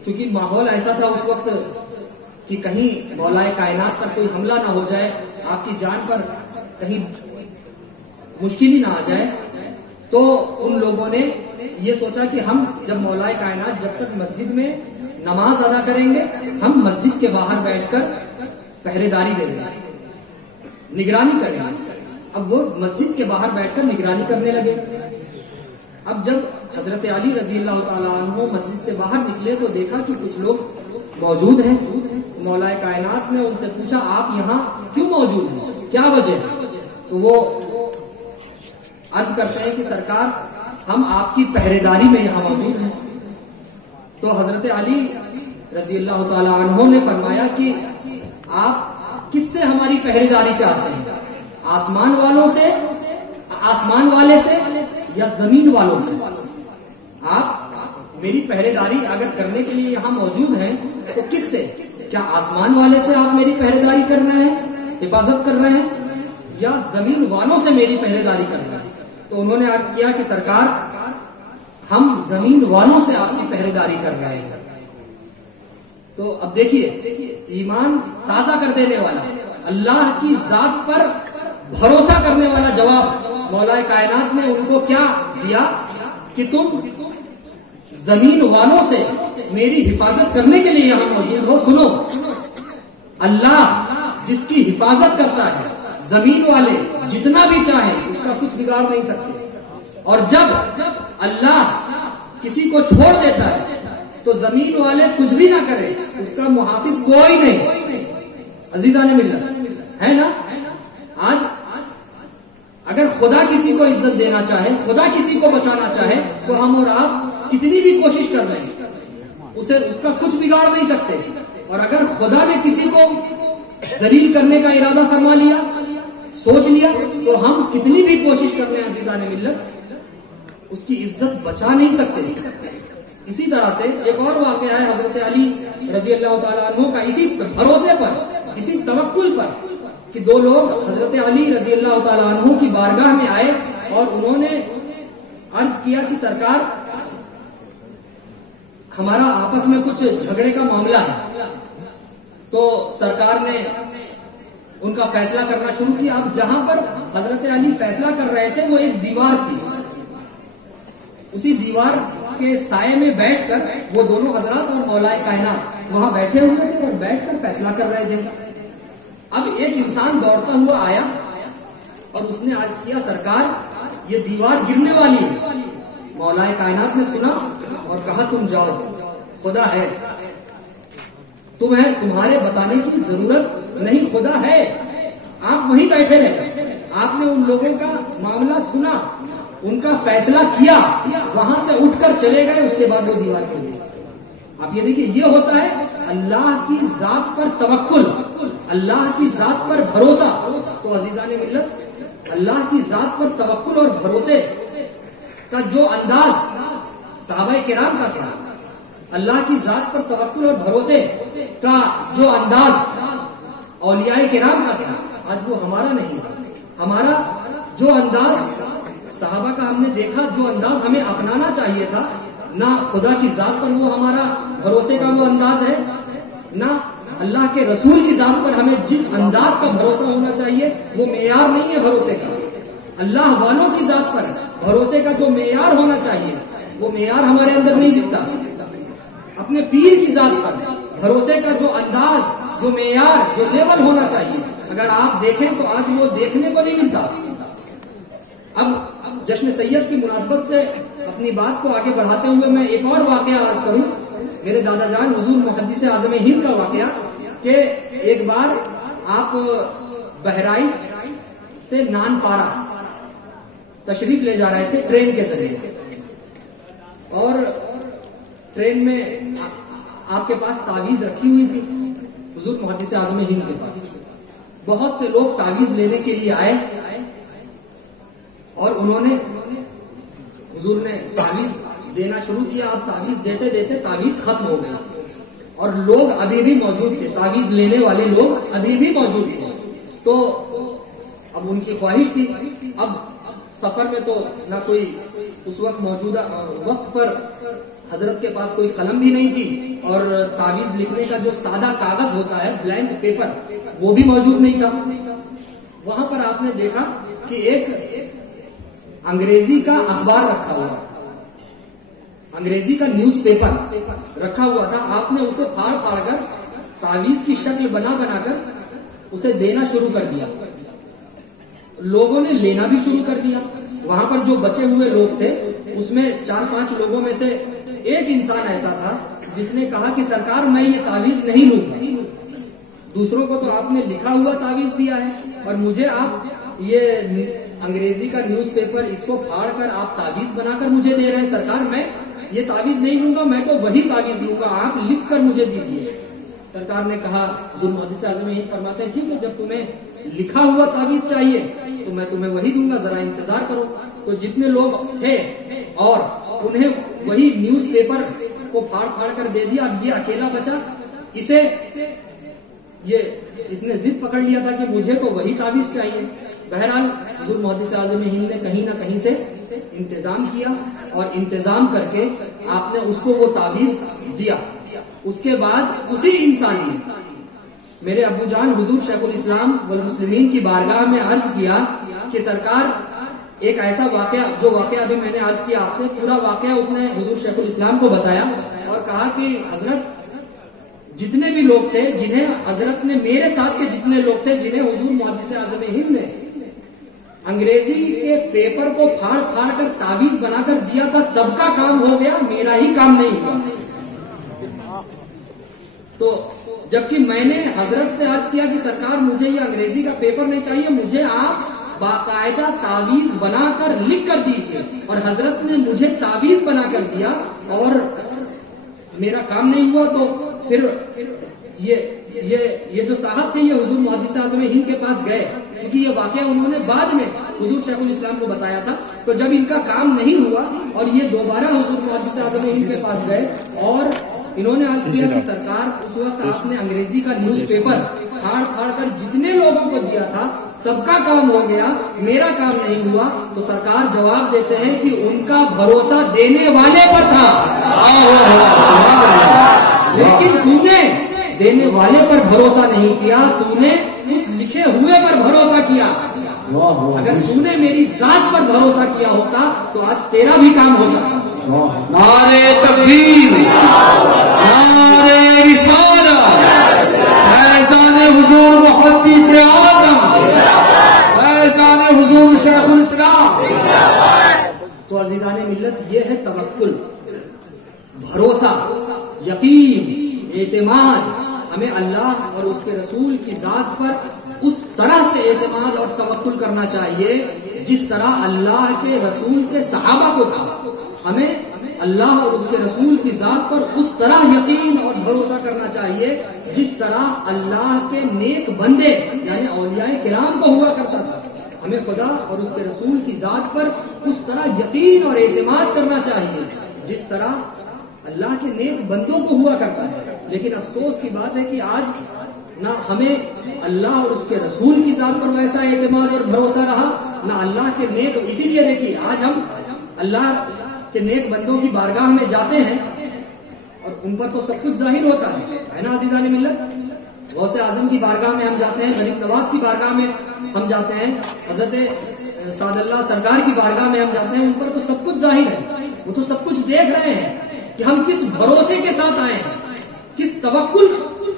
چونکہ ماحول ایسا تھا اس وقت کہ کہیں مولا کائنات پر کوئی حملہ نہ ہو جائے، آپ کی جان پر کہیں مشکل ہی نہ آ جائے، تو ان لوگوں نے یہ سوچا کہ ہم جب مولا کائنات جب تک مسجد میں نماز ادا کریں گے، ہم مسجد کے باہر بیٹھ کر پہرے داری دیں گے، نگرانی کریں گے. اب وہ مسجد کے باہر بیٹھ کر نگرانی کرنے لگے. اب جب حضرت علی رضی اللہ تعالیٰ عنہ مسجد سے باہر نکلے تو دیکھا کہ کچھ لوگ موجود ہیں. مولا کائنات نے ان سے پوچھا آپ یہاں کیوں موجود ہیں، کیا وجہ ہے؟ تو وہ عرض کرتے ہیں کہ سرکار ہم آپ کی پہرے داری میں یہاں موجود ہیں. تو حضرت علی رضی اللہ تعالیٰ عنہ نے فرمایا کہ آپ کس سے ہماری پہرے داری چاہتے ہیں، آسمان والوں سے، آسمان والے سے یا زمین والوں سے؟ آپ میری پہرے داری اگر کرنے کے لیے یہاں موجود ہیں تو کس سے؟ کیا آسمان والے سے آپ میری پہرے داری کر رہے ہیں، حفاظت کر رہے ہیں، یا زمین والوں سے میری پہرے داری کر رہے ہیں؟ تو انہوں نے عرض کیا کہ سرکار ہم زمین والوں سے آپ کی پہرے داری کر رہے ہیں. تو اب دیکھیے ایمان تازہ کر دینے والا، اللہ کی ذات پر بھروسہ کرنے والا جواب مولا کائنات نے ان کو کیا دیا کہ تم زمین والوں سے میری حفاظت کرنے کے لیے یہاں موجود ہو. سنو، اللہ جس کی حفاظت کرتا ہے، زمین والے جتنا بھی چاہیں اس کا کچھ بگاڑ نہیں سکتے. اور جب اللہ کسی کو چھوڑ دیتا ہے تو زمین والے کچھ بھی نہ کریں، اس کا محافظ کوئی نہیں. عزیزان ملت ہے نا، آج اگر خدا کسی کو عزت دینا چاہے، خدا کسی کو بچانا چاہے تو ہم اور آپ کتنی بھی کوشش کر رہے ہیں اسے اس کا کچھ بگاڑ نہیں سکتے. اور اگر خدا نے کسی کو ذلیل کرنے کا ارادہ فرما لیا، سوچ لیا، تو ہم کتنی بھی کوشش کر رہے ہیں عزیزان ملت اس کی عزت بچا نہیں سکتے. اسی طرح سے ایک اور واقعہ ہے حضرت علی رضی اللہ تعالیٰ عنہ کا، اسی بھروسے پر، اسی توکل پر کہ دو لوگ حضرت علی رضی اللہ تعالیٰ عنہ کی بارگاہ میں آئے اور انہوں نے عرض کیا کہ سرکار ہمارا آپس میں کچھ جھگڑے کا معاملہ ہے. تو سرکار نے ان کا فیصلہ کرنا شروع کیا. اب جہاں پر حضرت علی فیصلہ کر رہے تھے وہ ایک دیوار تھی، اسی دیوار کے سائے میں بیٹھ کر وہ دونوں حضرات اور مولا کائنات وہاں بیٹھے ہوئے تھے اور بیٹھ کر فیصلہ کر رہے تھے. اب ایک انسان دوڑتا ہوا آیا اور اس نے عرض کیا سرکار یہ دیوار گرنے والی ہے. مولا کائنات نے سنا اور کہا تم جاؤ، خدا ہے، تمہارے بتانے کی ضرورت نہیں، خدا ہے، آپ وہیں بیٹھے رہے. آپ نے ان لوگوں کا معاملہ سنا، ان کا فیصلہ کیا، وہاں سے اٹھ کر چلے گئے، اس کے بعد وہ دیوار کے لیے. آپ یہ دیکھیے، یہ ہوتا ہے اللہ کی ذات پر توکل، اللہ کی ذات پر بھروسہ. تو عزیزان ملت، اللہ کی ذات پر توکل اور بھروسے کا جو انداز صحابہ کرام کا تھا، اللہ کی ذات پر توکل اور بھروسے کا جو انداز اولیاء کرام کا تھا، آج وہ ہمارا نہیں. ہمارا جو انداز صحابہ کا ہم نے دیکھا، جو انداز ہمیں اپنانا چاہیے تھا، نہ خدا کی ذات پر وہ ہمارا بھروسے کا وہ انداز ہے، نہ اللہ کے رسول کی ذات پر ہمیں جس انداز کا بھروسہ ہونا چاہیے وہ معیار نہیں ہے بھروسے کا. اللہ والوں کی ذات پر بھروسے کا جو معیار ہونا چاہیے وہ معیار ہمارے اندر نہیں دکھتا. اپنے پیر کی ذات پر بھروسے کا جو انداز، جو معیار، جو لیول ہونا چاہیے، اگر آپ دیکھیں تو آج وہ دیکھنے کو نہیں ملتا. اب جشن سید کی مناسبت سے اپنی بات کو آگے بڑھاتے ہوئے میں ایک اور واقعہ عرض کروں. میرے دادا جان حضور محدث اعظم ہند کا واقعہ کہ ایک بار آپ بہرائچ سے نان پارا تشریف لے جا رہے تھے ٹرین کے ذریعے, اور ٹرین میں آپ کے پاس تعویذ رکھی ہوئی تھی حضور محدث اعظم ہند کے پاس. بہت سے لوگ تعویذ لینے کے لیے آئے اور انہوں نے حضور نے تعویذ دینا شروع کیا. اب تعویذ دیتے دیتے تعویذ ختم ہو گیا اور لوگ ابھی بھی موجود تھے, تعویذ لینے والے لوگ ابھی بھی موجود تھے. تو اب ان کی خواہش تھی, اب سفر میں تو نہ کوئی اس وقت موجودہ وقت پر حضرت کے پاس کوئی قلم بھی نہیں تھی, اور تعویذ لکھنے کا جو سادہ کاغذ ہوتا ہے بلینک پیپر وہ بھی موجود نہیں تھا. وہاں پر آپ نے دیکھا کہ ایک انگریزی کا اخبار رکھا ہوا, انگریزی کا نیوز پیپر رکھا ہوا تھا. آپ نے اسے پھاڑ پھاڑ کر تعویذ کی شکل بنا بنا کر اسے دینا شروع کر دیا. لوگوں نے لینا بھی شروع کر دیا. وہاں پر جو بچے ہوئے لوگ تھے اس میں 4-5 لوگوں میں سے ایک انسان ایسا تھا جس نے کہا کہ سرکار میں یہ تعویذ نہیں لوں گا, دوسروں کو تو آپ نے لکھا ہوا تعویذ دیا ہے اور مجھے آپ یہ انگریزی کا نیوز پیپر اس کو پھاڑ کر آپ تعویذ بنا کر مجھے دے رہے ہیں. سرکار میں یہ تعویذ نہیں لوں گا, میں تو وہی تعویذ لوں گا, آپ لکھ کر مجھے دیجیے. سرکار نے کہا, حضور محدث اعظم ہند فرماتے ہیں ٹھیک ہے, جب تمہیں لکھا ہوا تعویذ چاہیے تو میں تمہیں وہی دوں گا, ذرا انتظار کرو. تو جتنے لوگ تھے اور انہیں وہی نیوز پیپر کو پھاڑ پھاڑ کر دے دیا. اب یہ اکیلا بچا, اس نے ضد پکڑ لیا تھا کہ مجھے تو وہی تعویذ چاہیے. بہرحال حضور محدث اعظم ہند نے کہیں نہ کہیں سے انتظام کیا اور انتظام کر کے آپ نے اس کو وہ تعویذ دیا. اس کے بعد اسی انسان نے میرے ابو جان حضور شیخ الاسلام والمسلمین کی بارگاہ میں عرض کیا کہ سرکار ایک ایسا واقعہ, جو واقعہ ابھی میں نے عرض کیا آپ سے, پورا واقعہ اس نے حضور شیخ الاسلام کو بتایا اور کہا کہ حضرت جتنے بھی لوگ تھے جنہیں حضرت نے, میرے ساتھ کے جتنے لوگ تھے جنہیں حضور محدث اعظم ہند نے انگریزی کے پیپر کو پھاڑ پھاڑ کر تعویذ بنا کر دیا تھا, سب کا کام ہو گیا, میرا ہی کام نہیں ہوا. تو جبکہ میں نے حضرت سے عرض کیا کہ سرکار مجھے یہ انگریزی کا پیپر نہیں چاہیے, مجھے آپ باقاعدہ تعویذ بنا کر لکھ کر دیجیے, اور حضرت نے مجھے تعویذ بنا کر دیا اور میرا کام نہیں ہوا. تو پھر یہ جو صاحب تھے یہ حضور محدث اعظم ہند کے پاس گئے, کیونکہ یہ واقعہ انہوں نے بعد میں حضور شیخ الاسلام کو بتایا تھا. تو جب ان کا کام نہیں ہوا اور یہ دوبارہ حضور محدث اعظم ہند کے پاس گئے اور انہوں نے عرض کیا کہ سرکار اس وقت آپ نے انگریزی کا نیوز پیپر پھاڑ پھاڑ کر جتنے لوگوں کو دیا تھا سب کا کام ہو گیا, میرا کام نہیں ہوا. تو سرکار جواب دیتے ہیں کہ ان کا بھروسہ دینے والے پر تھا, لیکن تو نے دینے والے پر بھروسہ نہیں کیا, تو نے اس لکھے ہوئے پر بھروسہ کیا. اگر تو نے میری ذات پر بھروسہ کیا ہوتا تو آج تیرا بھی کام ہو جاتا. نعرے تکبیر, نعرے رسالت, فیضان حضور محدث اعظم, فیضان حضور شیخ الاسلام. تو عزیزان ملت, یہ ہے توکل, بھروسہ, یقین, اعتماد. ہمیں اللہ اور اس کے رسول کی ذات پر اس طرح سے اعتماد اور توکل کرنا چاہیے جس طرح اللہ کے رسول کے صحابہ کو تھا. ہمیں اللہ اور اس کے رسول کی ذات پر اس طرح یقین اور بھروسہ کرنا چاہیے جس طرح اللہ کے نیک بندے یعنی اولیاء کرام کو ہوا کرتا تھا. ہمیں خدا اور اس کے رسول کی ذات پر اس طرح یقین اور اعتماد کرنا چاہیے جس طرح اللہ کے نیک بندوں کو ہوا کرتا ہے. لیکن افسوس کی بات ہے کہ آج نہ ہمیں اللہ اور اس کے رسول کی ذات پر ویسا اعتماد اور بھروسہ رہا, نہ اللہ کے نیک. اسی لیے دیکھیے آج ہم اللہ کے نیک بندوں کی بارگاہ میں جاتے ہیں اور ان پر تو سب کچھ ظاہر ہوتا ہے نا عزیزان ملت. غوث اعظم کی بارگاہ میں ہم جاتے ہیں, غریب نواز کی بارگاہ میں ہم جاتے ہیں, حضرت سعد اللہ سرکار کی بارگاہ میں ہم جاتے ہیں, ان پر تو سب کچھ ظاہر ہے, وہ تو سب کچھ دیکھ رہے ہیں کہ ہم کس بھروسے کے ساتھ آئے ہیں, کس توکل,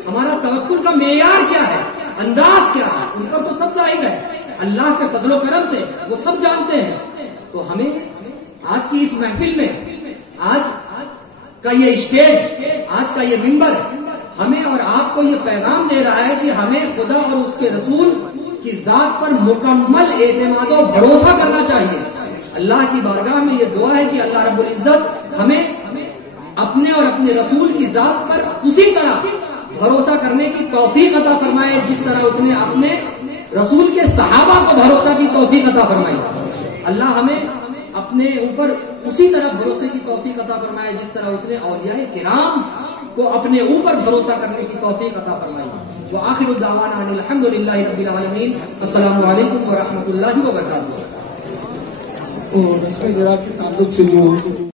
ہمارا توکل کا معیار کیا ہے, انداز کیا ہے, ان پر تو سب ظاہر ہے. اللہ کے فضل و کرم سے وہ سب جانتے ہیں. تو ہمیں آج کی اس محفل میں آج کا یہ اسٹیج، آج کا یہ منبر ہمیں اور آپ کو یہ پیغام دے رہا ہے کہ ہمیں خدا اور اس کے رسول کی ذات پر مکمل اعتماد و بھروسہ کرنا چاہیے۔ اللہ کی بارگاہ میں یہ دعا ہے کہ اللہ رب العزت ہمیں اپنے اور اپنے رسول کی ذات پر اسی طرح بھروسہ کرنے کی توفیق عطا فرمائے جس طرح اس نے اپنے رسول کے صحابہ کو بھروسہ کی توفیق عطا فرمائی۔ اللہ ہمیں اپنے اوپر اسی طرح بھروسے کی توفیق عطا فرمائے جس طرح اس نے اولیاء کرام کو اپنے اوپر بھروسہ کرنے کی توفیق عطا فرمائی۔ وآخر دعوانا ان الحمدللہ رب العالمین۔ السلام علیکم ورحمۃ اللہ وبرکاتہ۔ اور اس کے تعلق سے جو